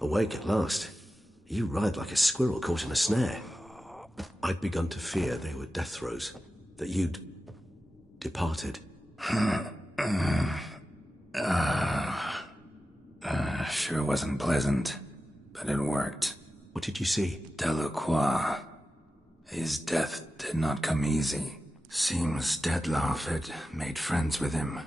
Awake at last. You ride like a squirrel caught in a snare. I'd begun to fear they were death throes, that you'd departed. Sure wasn't pleasant, but it worked. What did you see? Delacroix. His death did not come easy. Seems Detlaff had made friends with him,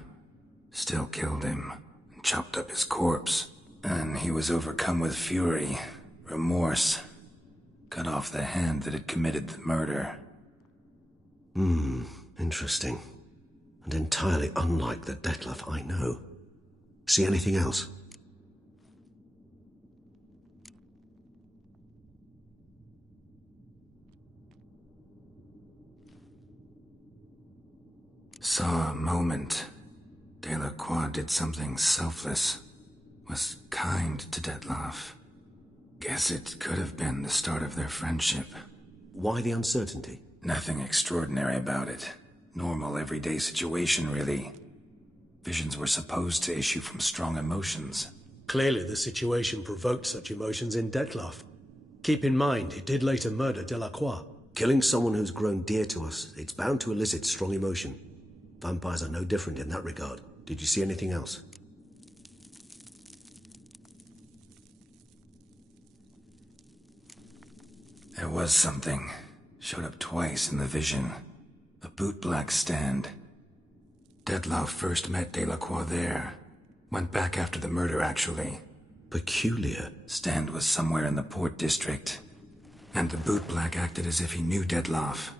still killed him, and chopped up his corpse. And he was overcome with fury, remorse, cut off the hand that had committed the murder. Interesting. And entirely unlike the Detlaff I know. See anything else? Saw a moment. Delacroix did something selfless. Was kind to Detlaff. Guess it could have been the start of their friendship. Why the uncertainty? Nothing extraordinary about it. Normal, everyday situation, really. Visions were supposed to issue from strong emotions. Clearly the situation provoked such emotions in Detlaff. Keep in mind, he did later murder Delacroix. Killing someone who's grown dear to us, it's bound to elicit strong emotion. Vampires are no different in that regard. Did you see anything else? There was something. Showed up twice in the vision. A bootblack stand. Detlaff first met Delacroix there. Went back after the murder, actually. Peculiar. Stand was somewhere in the port district. And the bootblack acted as if he knew Detlaff.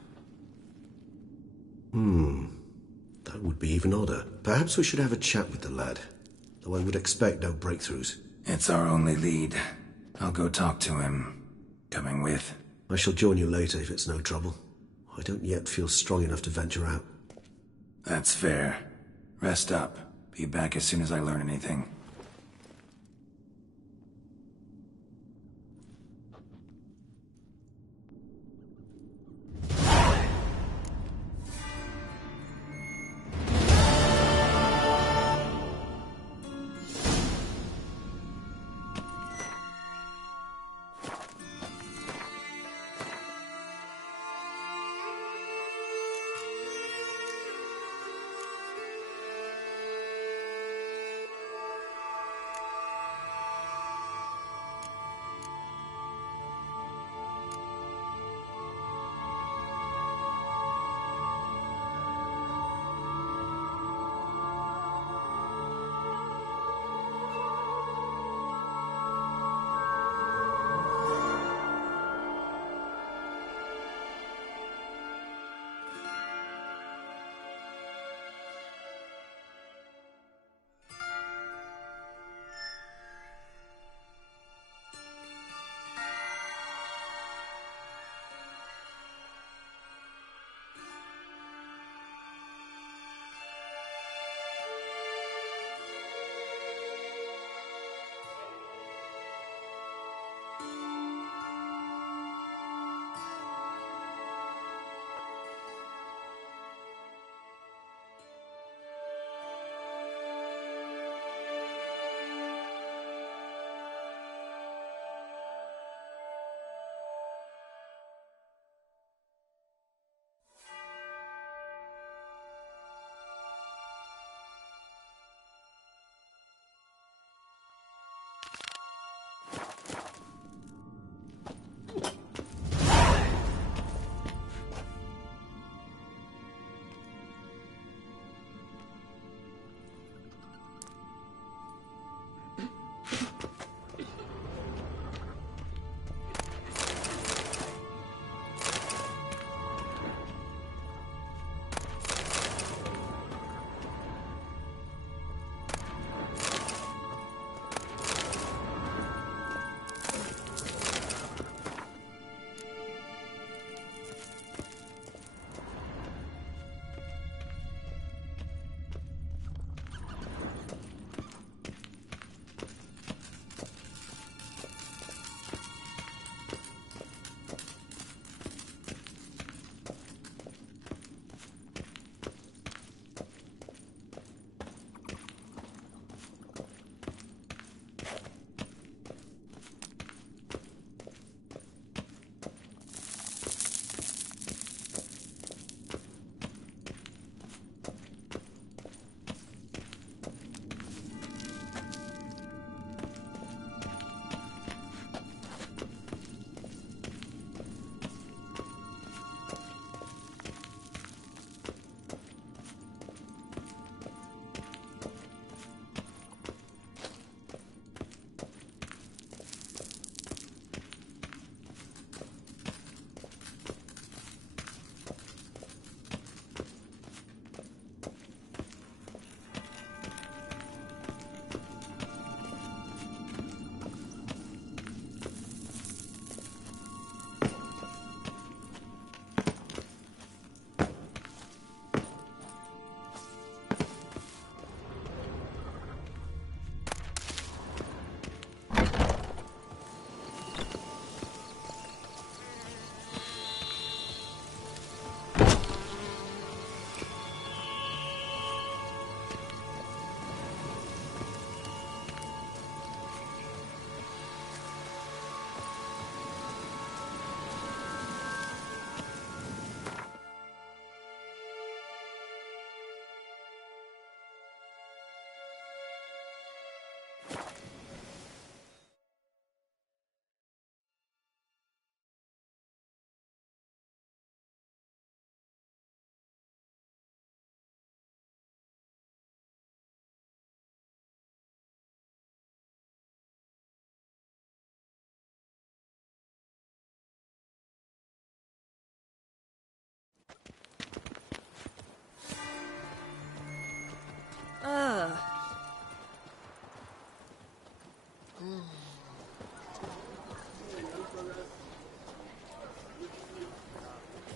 That would be even odder. Perhaps we should have a chat with the lad. Though I would expect no breakthroughs. It's our only lead. I'll go talk to him. Coming with? I shall join you later if it's no trouble. I don't yet feel strong enough to venture out. That's fair. Rest up. Be back as soon as I learn anything.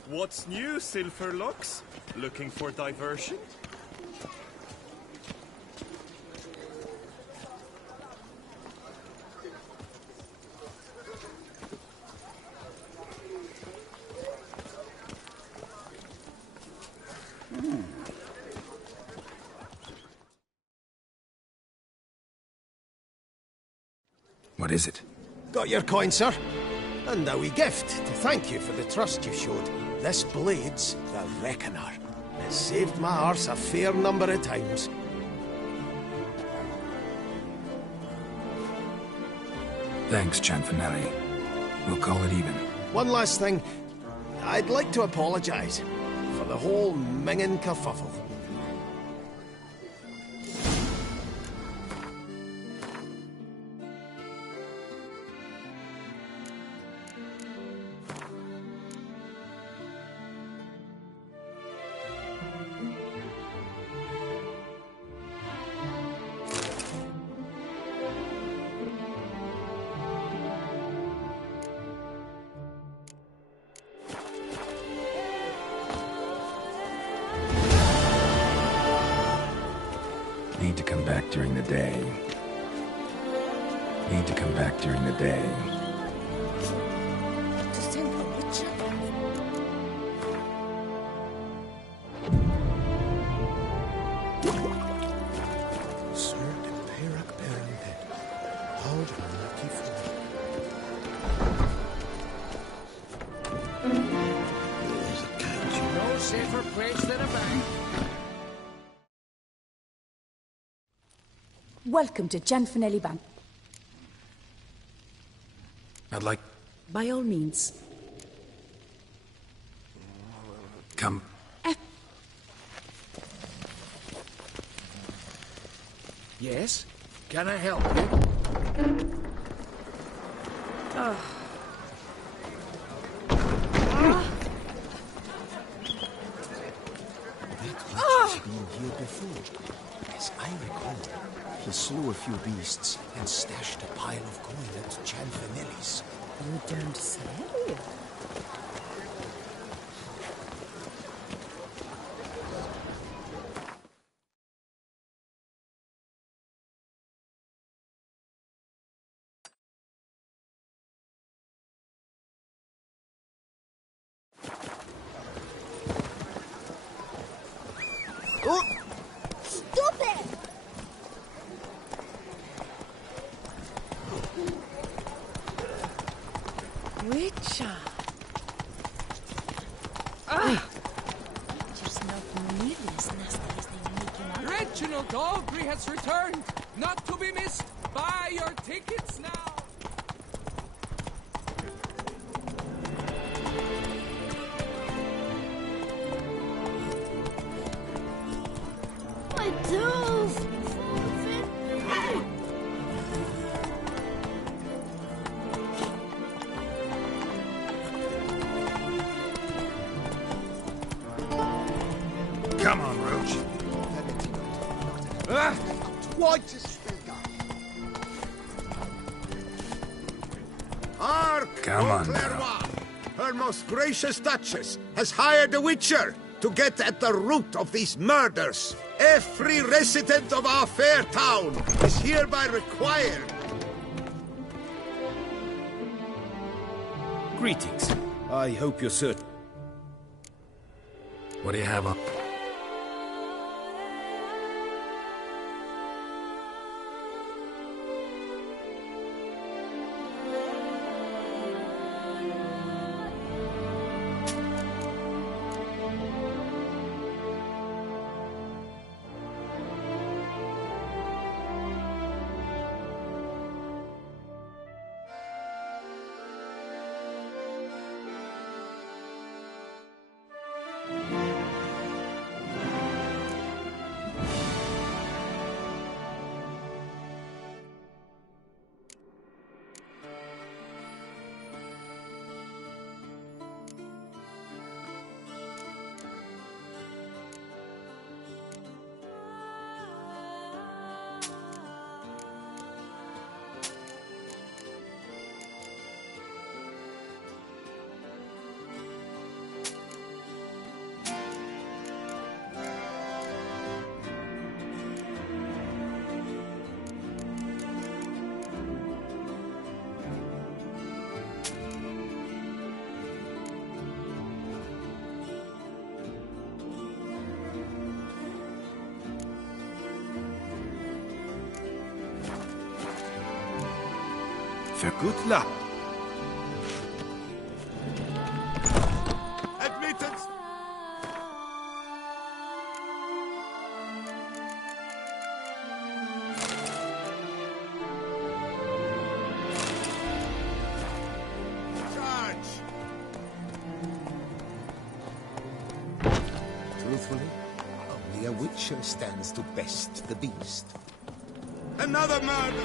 What's new, Silverlocks? Looking for diversion? What is it? Got your coin, sir. And a wee gift to thank you for the trust you showed. This blade's the Reckoner. It saved my arse a fair number of times. Thanks, Cianfanelli. We'll call it even. One last thing. I'd like to apologise for the whole mingin' kerfuffle. Need to come back during the day. Need to come back during the day. Sir de Perak Perambed. Hold on, lucky fool. There's a catch. No safer place than a bank. Welcome to Cianfanelli Bank. I'd like... By all means. Come. Yes? Can I help you? He's been here before. As I recall, he slew a few beasts and stashed a pile of coin at Cianfanelli's. You don't say. Stop it! Witcher. Witcher's not nearly as nasty as they make him out. Reginald Aubrey has returned, not to be missed. Buy your tickets now. My tooth! Come on, Roach. Twice as speaker. Our Come on Clairvoyant, her most gracious Duchess, has hired a witcher to get at the root of these murders. Every resident of our fair town is hereby required. Greetings. I hope you're certain. What do you have on? For good luck. Admittance! Charge! Truthfully, only a witcher stands to best the beast. Another murder!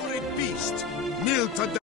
Horrid beast! Kneel to